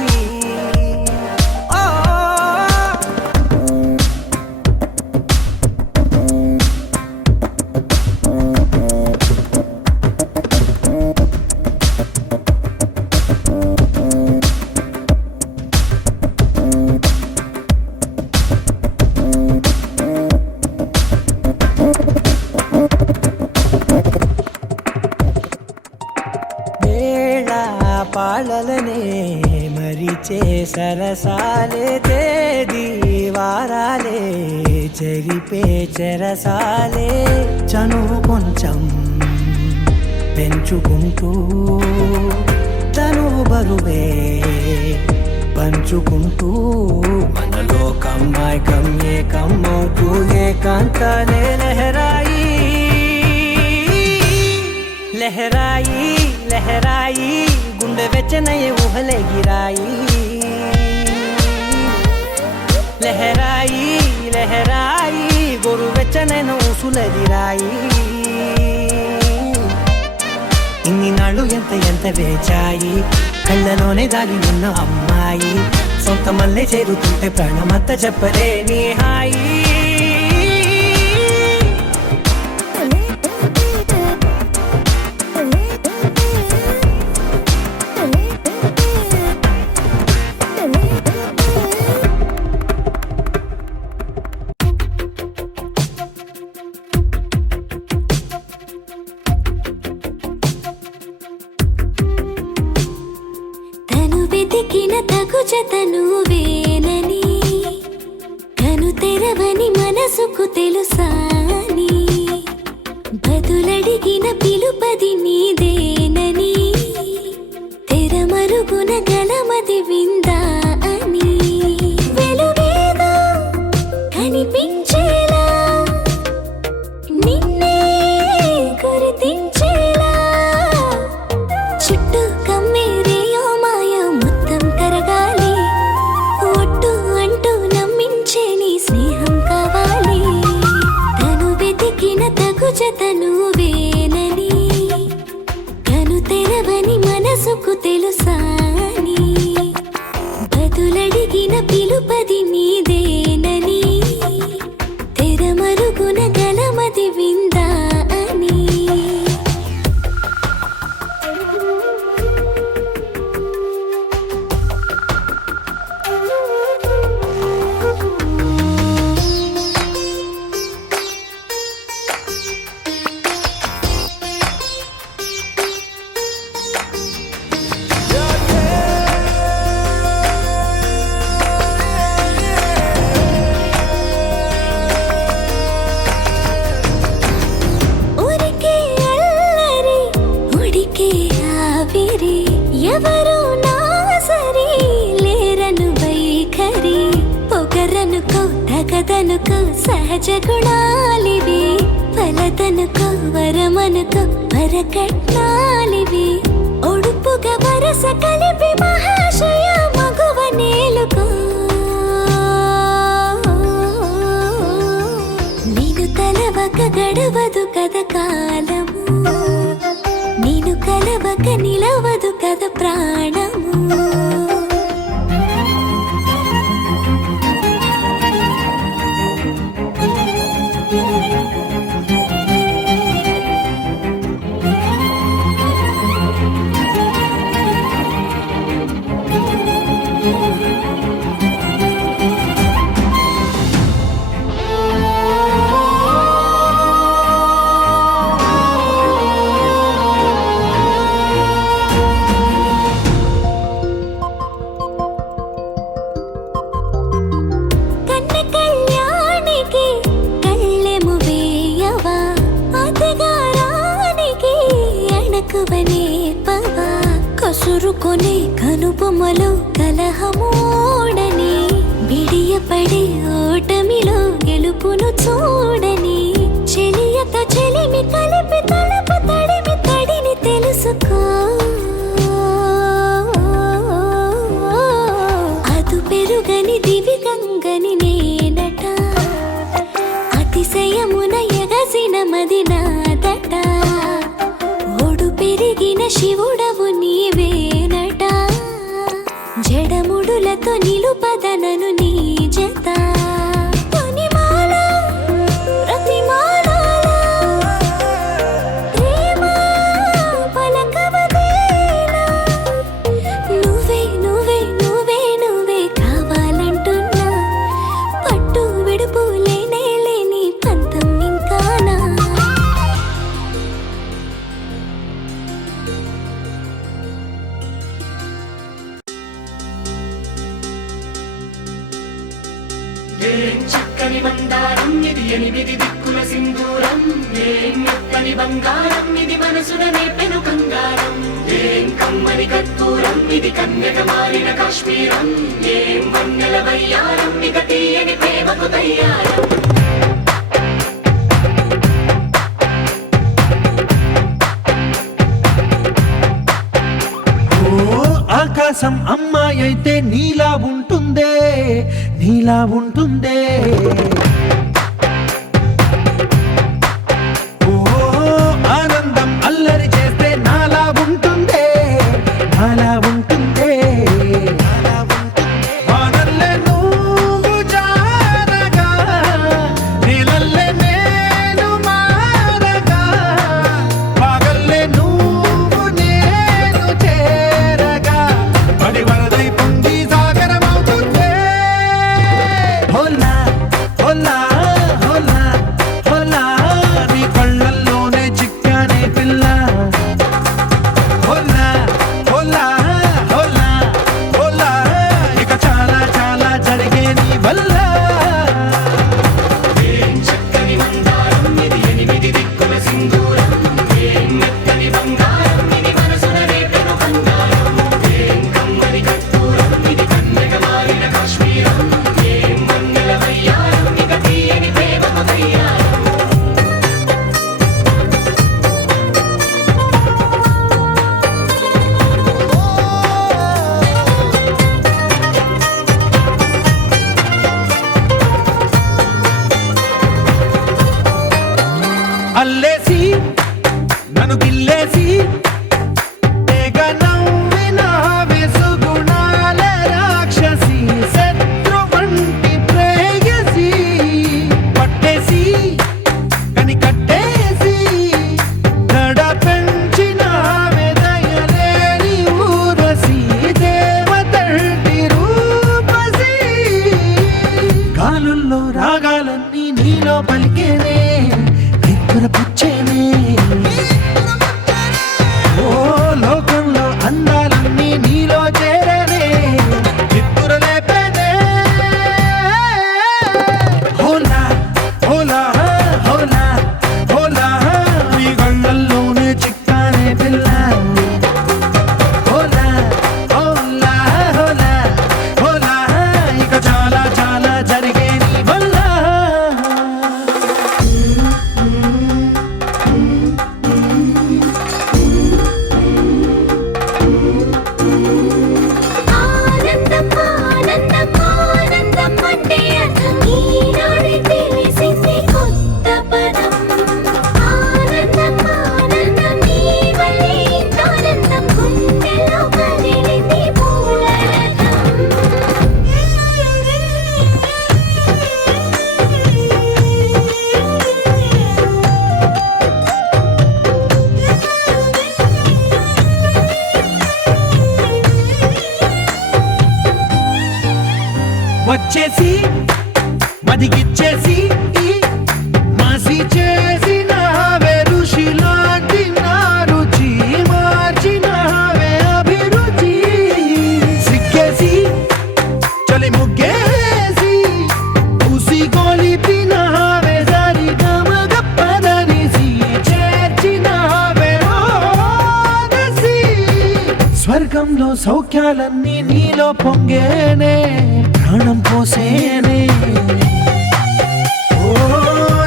పాలలనే మరిచే సరసాలే తేదీ వారాలే చెరిపే చెరసాలే చనువు కొంచెం పెంచుకుంటూ తను బరువే పంచుకుంటూ మన లోకం మైకం ఏకమవుతూ ఏకాంతాలే లహరాయి లహరాయి లహరాయి గుండె వెచ్చనయ్యే ఊహలే గిరాయి లహరాయి లహరాయి గోరు వెచ్చనైన ఊసులెదిరాయి ఇన్ని నాళ్ళు ఎంత ఎంత వేచాయి కళ్ళలోనే దాగి ఉన్న అమ్మాయి సొంత మల్లె చేరుతుంటే ప్రాణమంతా చెప్పలేని హాయి వెతికిన తగు జతను వేనని కను తెరవని మనసుకు తెలుసాని బదులడిగిన పిలుపది నీదేనని తెరమరుగున గలమది విందా అని వెలుగేదో కనిపించేలా నిన్నే గుర్తించేలా చుట్టూ కమ్మేరేయో మాయా మొత్తం కరగాలి ఒట్టు అంటూ నమ్మించే నీ స్నేహం కావాలి తను వెతికిన తగు జతను వేనని కను తెరవని మనసుకు తెలుసాని బదులడిగిన పిలుపది నీదేనని తెరమరుగున గలమది విందా అని ఎవరు నా సరి లేరను వైఖరి పొగరనుకో తగదనుకో సహజ గుణాలివి ఫలదనుకో వరమనుకో వరకట్నాలివి ఒడుపుగా వరస కలిపి మహాశయ మగువ నేలుకో నేను తలవక గడవదు కథ కాలము నేను కలవక నిలవదు కథ ప్రాణము కసురుకొనే కనుబొమ్మలో కలహమోడని బిడియపడే ఓటమిలో గెలుపును చూడని చెలియతో చెలిమి కలిపి తలపు తడిమి తడిని తెలుసుకో అదు పెరుగని దివి గంగని నేనట అతిశయమున ఎగసిన మది నాదట ఓడు పెరిగిన శివుడవు నీవేనట జడముడులతో నిలుపదనను నీ జత పొనిమాల ప్రతిమాల ప్రేమ పలకవదేనా నువ్వే నువ్వే నువ్వే నువ్వే కావాలంటున్నా పట్టు విడుపు లేనే లేని పంతం ఇంకానా చక్కని మందారం ఇది ఎనిమిది దిక్కుల సింధూరం ఏం మెత్తని బంగారం ఇది మనసున నేపెను కమ్మని కర్పూరం ఇది కన్యక మారిన కాశ్మీరం ఏం వన్నెల వయ్యారం ఇక తీయని ప్రేమకు తయ్యారం ఆకాశం అమ్మాయి అయితే నీలా ఉంటుందే నీలా ఉంటుందే ఓ ఆనందం అల్లరి చేస్తే నాలా ఉంటుందే నాలా ఉంటుందే వానల్లే నువ్వు జారగా నీలల్లే నేను మారగా పగల్లే నువ్వు నేను చేరగా పడి వరదై పొంగి సాగరమవుతుందే హోలా హోలా హోలా హోలా నీ కళ్ళల్లోనే చిక్కానే పిల్ల హోలా హోలా హోలా హోలా ఇక చాలా చాలా జరిగే నీ వల్ల ఏం చక్కని మందారం ఇది ఎనిమిది దిక్కుల సింధూరం ఏం మెత్తని బంగారం ఇది మనసున రేపెను బంగారం ఏం కమ్మని కర్పూరం ఇది కన్యక మారిన కాశ్మీరం ఏం వన్నెల వయ్యారం ఇక తీయని ప్రేమకు తయ్యారం అల్లేసి నన్ను గిల్లేసి తెగ నవ్విన వెసుగుణాల రాక్షసి శత్రు వంటి ప్రేయసి పట్టేసి కని కట్టేసి దడ పెంచిన వెదయలేని ఊరసి దేవతంటి రూపసి గాలుల్లో రాగాలన్నీ నీలో పలికేనే పుచ్చేనే ఓ లోకంలో అందాలన్నీ నీలో చేరనే చిత్తుర లేపేనే హోలా హోలా హోలా హోలా నీ గంగల్లోనే చిక్కానే పిల్ల హోలా హోలా హోలా హోలా ఇక చాలా చాలా జరిగే నీ వల్ల ఆనందం ఆనందం ఆనందం అంటే ఈనాడే తెలిసింది కొత్త పదం ఆనందం ఆనందం నీ వల్లే ఆనందం గుండెలో కదిలింది పూలరథం వచ్చేసి మదిగిచ్చేసి మాసి చేసిన ఋషిలాంటి నా రుచి మార్చినవే అభిరుచి సిగ్గేసి చలి ముగ్గేసి ఉసి గొలిపినవే సరి గమగప్పదనిసి చేర్చినవే ఓదసి స్వర్గంలో సౌఖ్యాలన్నీ నీలో పొంగేనే ప్రాణం పోసేనే ఓ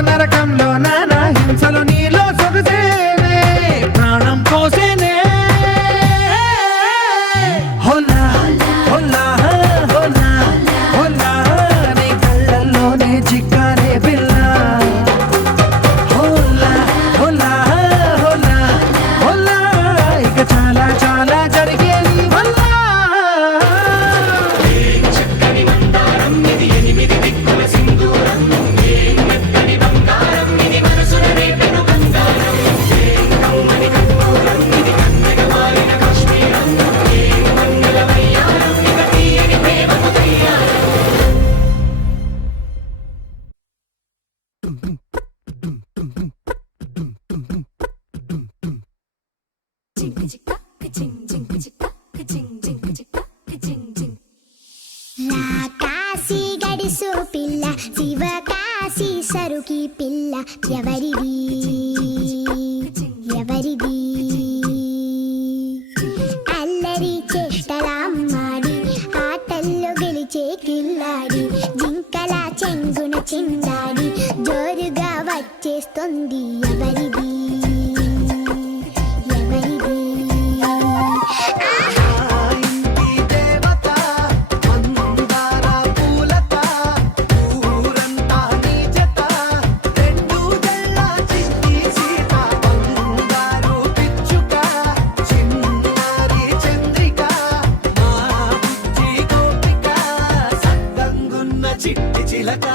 నరకంలో నానా హింసలు నీలో సొగసేనే ప్రాణం పోసేనే హోలా హోలా హోలా హోలా నీ కళ్ళల్లోనే చిక్కానే పిల్ల హోలా హోలా హోలా హోలా ఇక చాలా చాలా జరిగే నీ వల్ల చక్కని మందారం ఇది ఎనిమిది దిక్కుల సింధూరం ఏం మెత్తని బంగారం ఇది మనసున రేపెను బంగారం ఏం కమ్మని కర్పూరం ఇది కన్యక మారిన కాశ్మీరం ఏం వన్నెల వయ్యారం ఇక తీయని ప్రేమకు తయ్యారం కాశీ గడిసు పిల్ల శివ కాశీ సరుకి పిల్ల ఎవరిది ఎవరిది అల్ల చేస్తుంది ఎవరిది ఎవరిది చిట్టి చిలక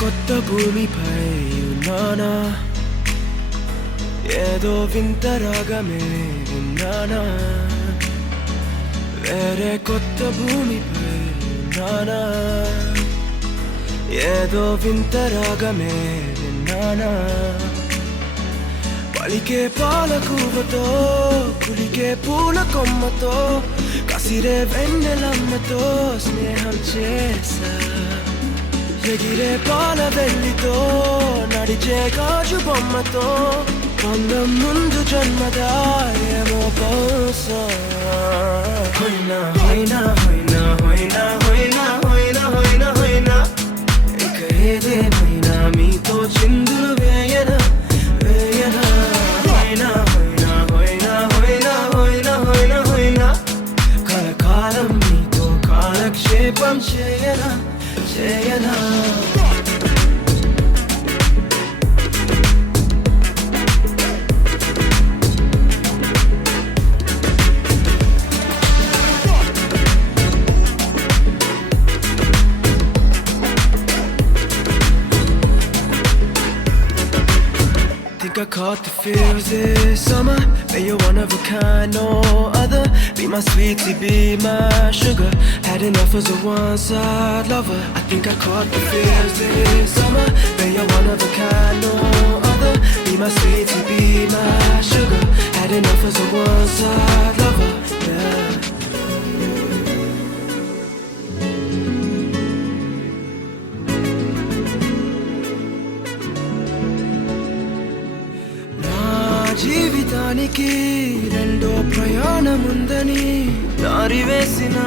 కొత్త భూమిపై ఉన్నానా ఏదో వింత రాగమే విన్నానా వేరే కొత్త భూమిపై ఉన్నానా ఏదో వింత రాగమే విన్నానా పలికే పాలకూవతో కులికే పూల కొమ్మతో కసిరే వెన్నెలమ్మతో స్నేహం చేసా ఎగిరే పాల వెల్లితో నడిచే గాజు బొమ్మతో అందం ముందు జన్మదా ఏమో బహుశా హోయినా హోయినా హోయినా హోయినా హోయినా హోయినా హోయినా హోయినా ఇక ఏదేమైనా మీతో చిందులు వేయనా వేయనా హోయినా హోయినా హోయినా హోయినా హోయినా హోయినా హోయినా కలకాలం మీతో కాలక్షేపం చేయనా చేయనా I caught the feels this summer. Man, you're one of a kind, no other. Be my sweetie, be my sugar. Had enough as a one-side lover. I think I caught the feels this summer. Man, you're one of a kind, no other. Be my sweetie, be my sugar. Had enough as a one-side lover. Yeah. జీవితానికి రెండో ప్రయాణముందని దారి వేసిన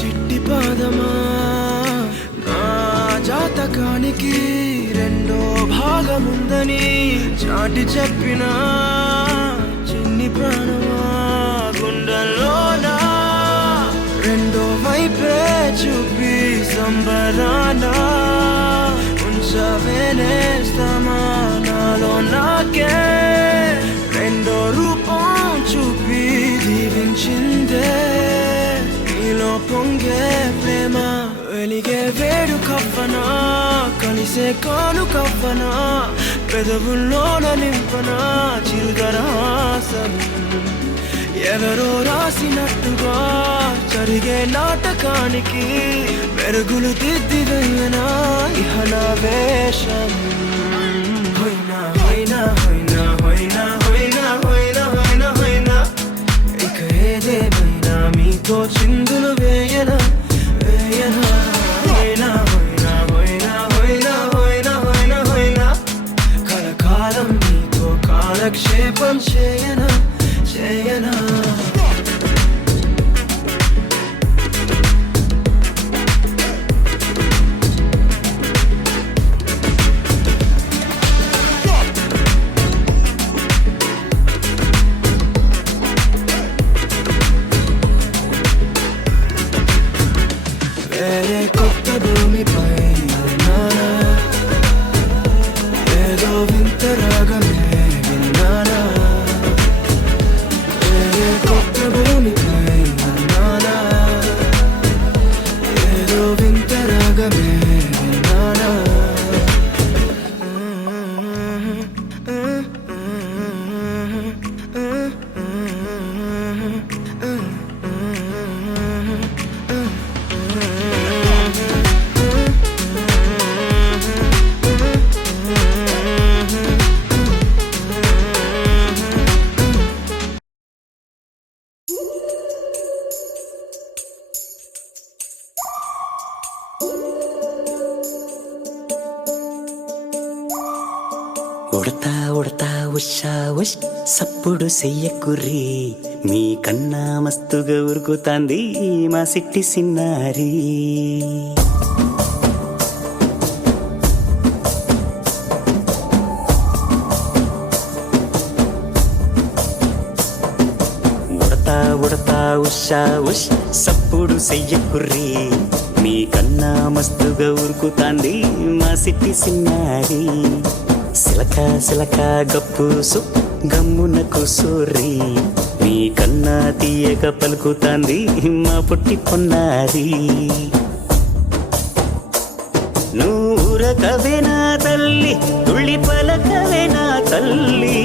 చిట్టి పాదమా నా జాతకానికి రెండో భాగముందని చాటి చెప్పిన చిన్ని ప్రాణమా గుండెల్లోనా రెండో వైపే చూపి సంబరాన ఉంచవేనేస్తామా నాలో నాకే రెండో రూపం చూపి దీవించిందే నీలో పొంగే ప్రేమ వెలిగే వేడు కవ్వనా కలిసే కాను కవ్వనా పెదవుల్లోన నింపనా చిరుదరాసం ఎవరో రాసినట్టుగా జరిగే నాటకానికి మెరుగులు దిద్దివైనా ఇహ నా వేషం హోయినా హోయినా హోయినా హోయినా హోయినా హోయినా హోయినా హోయినా ఇక ఏదేమైనా మీతో చిందులు వేయనా వేయనా హోయినా హోయినా హోయినా హోయినా హోయినా హోయినా హోయినా కలకాలం మీతో కాలక్షేపం చేయనా చేయనా వేరే కొత్త భూమిపై అన్నానా ఏదో వింత రాగమే విన్నానా వేరే కొత్త భూమిపై అన్నానా ఏదో వింత రాగమే విన్నానా ఉడతా ఉడతా ఉషా ఉష్ సప్పుడు చెయ్యకుర్రి మీ కన్నా మస్తుగా ఉరుకుతాంది మా సిట్టి సిన్నారి ఉడతా ఉడతా ఉషా ఉష్ సప్పుడు చెయ్యకుర్రి మీ కన్నా మస్తుగా ఉరుకుతాంది మా సిట్టి సిన్నారి సిలక సిలక గప్పుసు గమ్మున కూసోర్రి మీ కన్నా తీయక పలుకుతాంది మా పుట్టి పొన్నారి నూరకవేనా తల్లి తుళ్ళి పలకవేనా తల్లి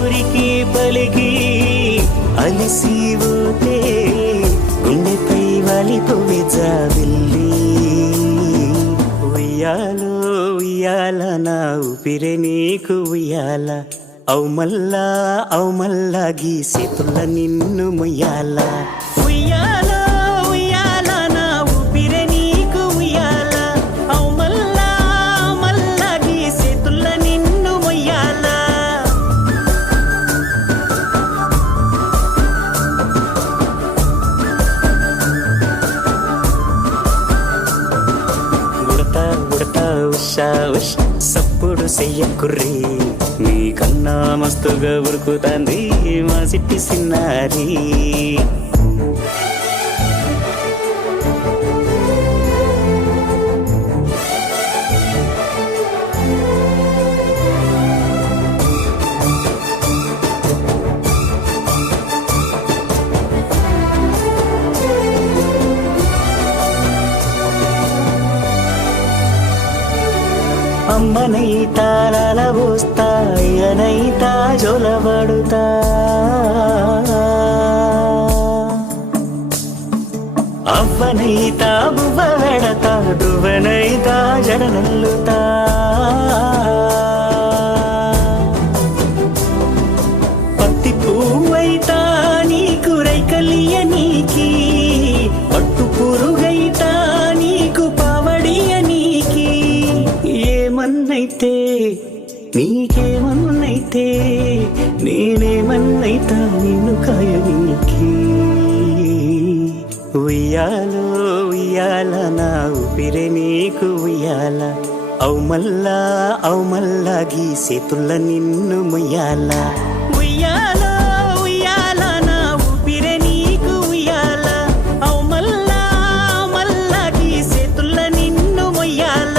ఊరికి పలికి అలిసిపోతే గుండెపై వాలిపోవే జాబిల్లి ఉయ్యాలో ఉయ్యాల నా ఊపిరే నీకు ఉయ్యాల అవు మల్లా గీసేతుల్ల నిన్ను ముయ్యాల ఉయ్యాల ఉయ్యాల నా ఊపిరే నీకు ఉయ్యాల అవు మల్లా గీసేతుల్ల నిన్ను ముయ్యాల ఉషా ఉష్ సప్పుడు చెయ్యకుర్రి మీ కన్నా మస్తుగా ఉరుకుతాంది మా సిట్టి సిన్నారి అమ్మనై తాళాల పోస్తా అయ్యనైతా జొలబడుతా అవ్వనైతా బువ్వ వెడతా దువ్వనైతా జడనల్లుతా పత్తి పువ్వైతా నీకు రైకలియ నీకి పట్టు పురుగైతా నీకు పావడియ నీకి ఏమన్నైతే నీకేమన్నైతే నేనేమన్నైతా నిన్ను కాయనీకి ఉయ్యాలో ఉయ్యాల నా ఊపిరే నీకు ఉయ్యాల అవు మల్లా గీసేతుల్ల నిన్ను ముయ్యాల ఉయ్యాలో ఉయ్యాల నా ఊపిరే నీకు ఉయ్యాల అవు మల్లా గీసేతుల్ల నిన్ను ముయ్యాల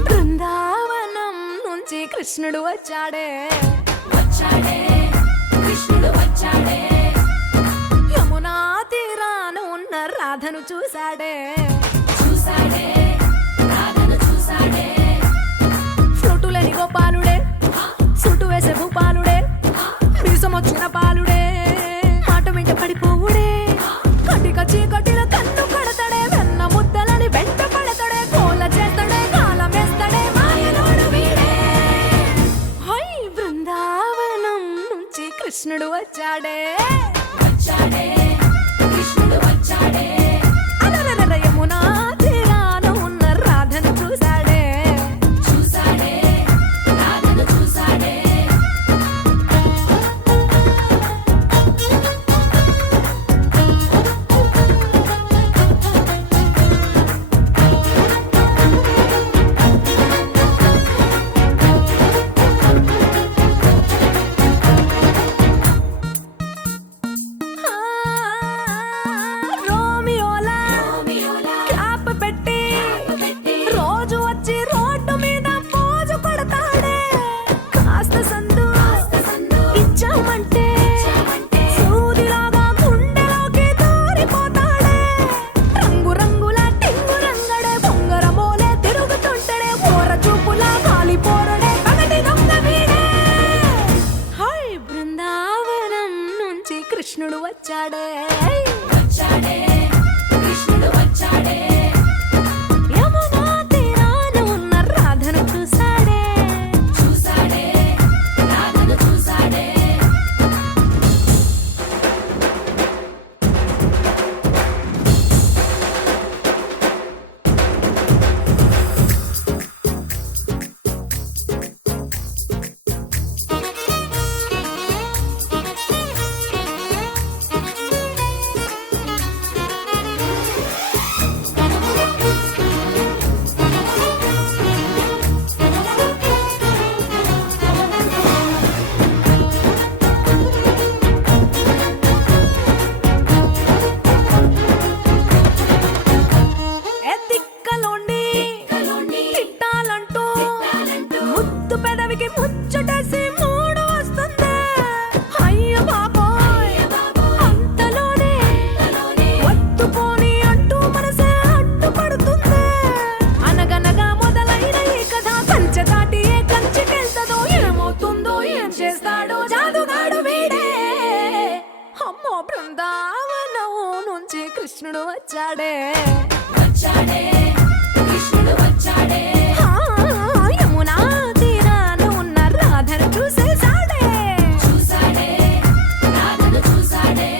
బృందావనం నుంచి కృష్ణుడు వచ్చాడే కృష్ణుడు వచ్చాడే యమునా తీరాన ఉన్న రాధను చూశాడే రాధను చూశాడే ఫ్లూటులేని గోపాలుడే సుటు వేసే భూపాలుడే మీసం వచ్చిన పాలుడే మాట వెంట పడిపోవుడే కటిక చీకటిలో కన్ను కడతాడే వెన్న ముద్దలని వెంట పడతాడే కోల చేస్తాడే కాలం వేస్తాడే మాయలోడు వీడే హై బృందావనం నుంచి కృష్ణుడు వచ్చాడే కృష్ణుడు వచ్చాడే అలరర యమునా తీరాన ఉన్న రాధను చూశాడే రాధను చూశాడే వచ్చాడే వచ్చాడే కృష్ణుడు వచ్చాడే ఆ, యమునా తీరాన ఉన్న రాధను చూసేసాడే చూసాడే రాధను చూసాడే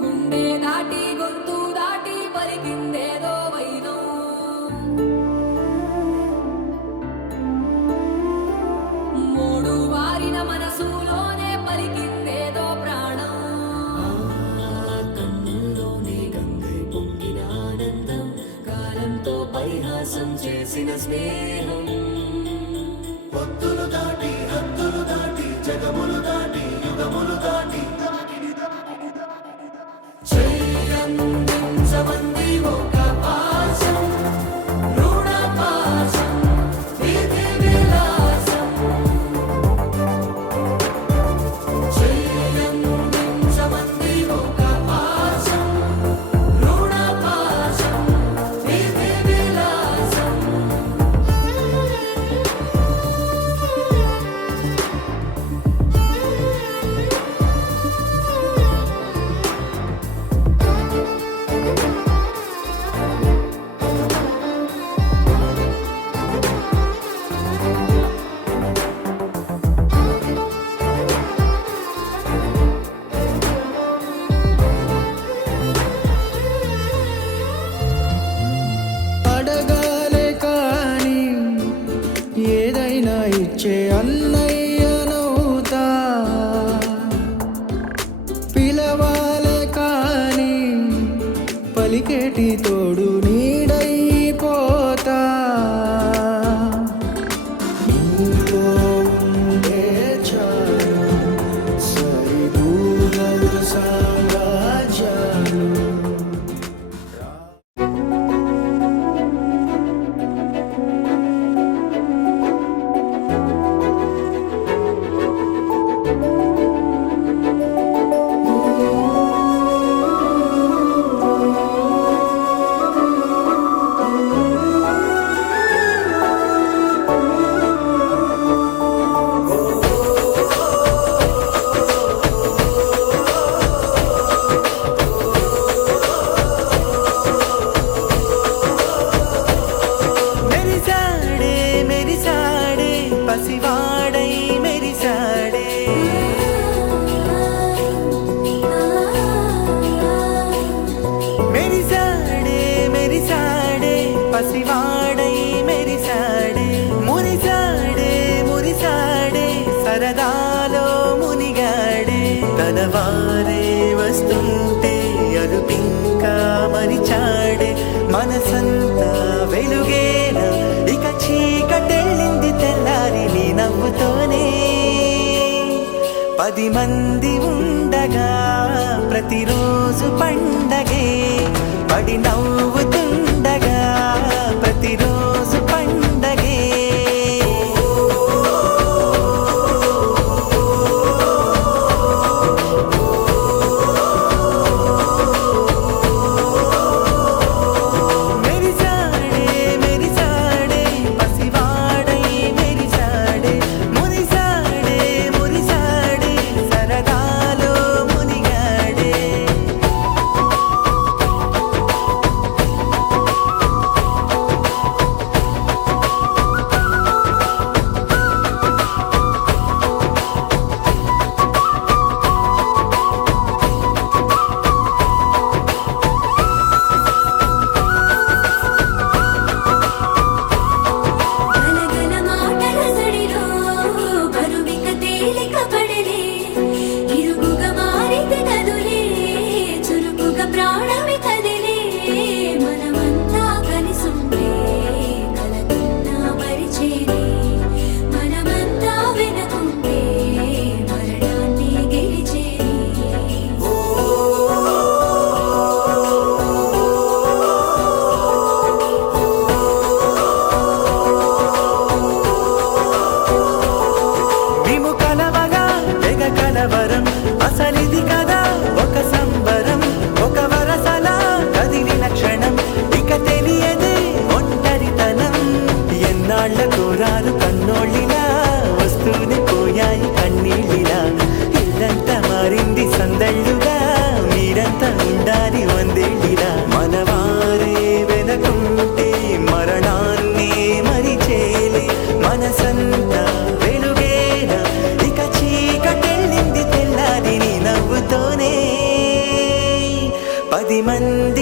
గుండె దాటి గొంతు దాటి పలికిందేదో వైనం మూడు వారిన మనసులోనే పలికిందేదో ప్రాణం కన్నుల్లోనే గంగై పొంగిన ఆనందం కాలంతో పరిహాసం చేసిన స్నేహం పొత్తులు దాటి హద్దులు దాటి జగములు దాటి యుగములు దాటి చెయ్యందించమంది ఒక పాశం రుణ పాశం విధి విలాసం చెయ్యందించమంది ఒక పాశం రుణ పాశం విధి విలాసం అడగాలే కాని ఏదైనా ఇచ్చే అన్నయ్యనవుతా పిలవాలే కాని పలికేటి తోడు నీడైపోతా నీతో ఉండే చాలు సరిదూగలు సామ్రాజ్యాలు మెరిసాడే మెరిసాడే పసివాడై మెరిసాడే మెరిసాడే మెరిసాడే పసివాడై మెరిసాడే మురిసాడే మురిసాడే సరదాలో మునిగాడే తన వారే వస్తుంటే అరుపింకా మరిచాడే మనసంతా వెలుగేనా ఇక చీకటెళ్ళింది తెల్లారి నీ నవ్వుతోనే 10 మంది ఉండగా ప్రతిరోజు పండగే పడి నవ్వుతుండగా ప్రతిరోజు పండగే మెరిసాడే మెరిసాడే పసివాడై మెరిసాడే మురిసాడే మురిసాడే సరదాలో మునిగాడే వందళ్ళుగా మీరంతా ఉండాలి వందేళ్ళిలా మనవారే వెనకుంటే మరణాన్ని మరిచేలే మనసంతా వెలుగేన ఇక చీకటెళ్ళింది తెల్లారి నీ నవ్వుతోనే 10 మంది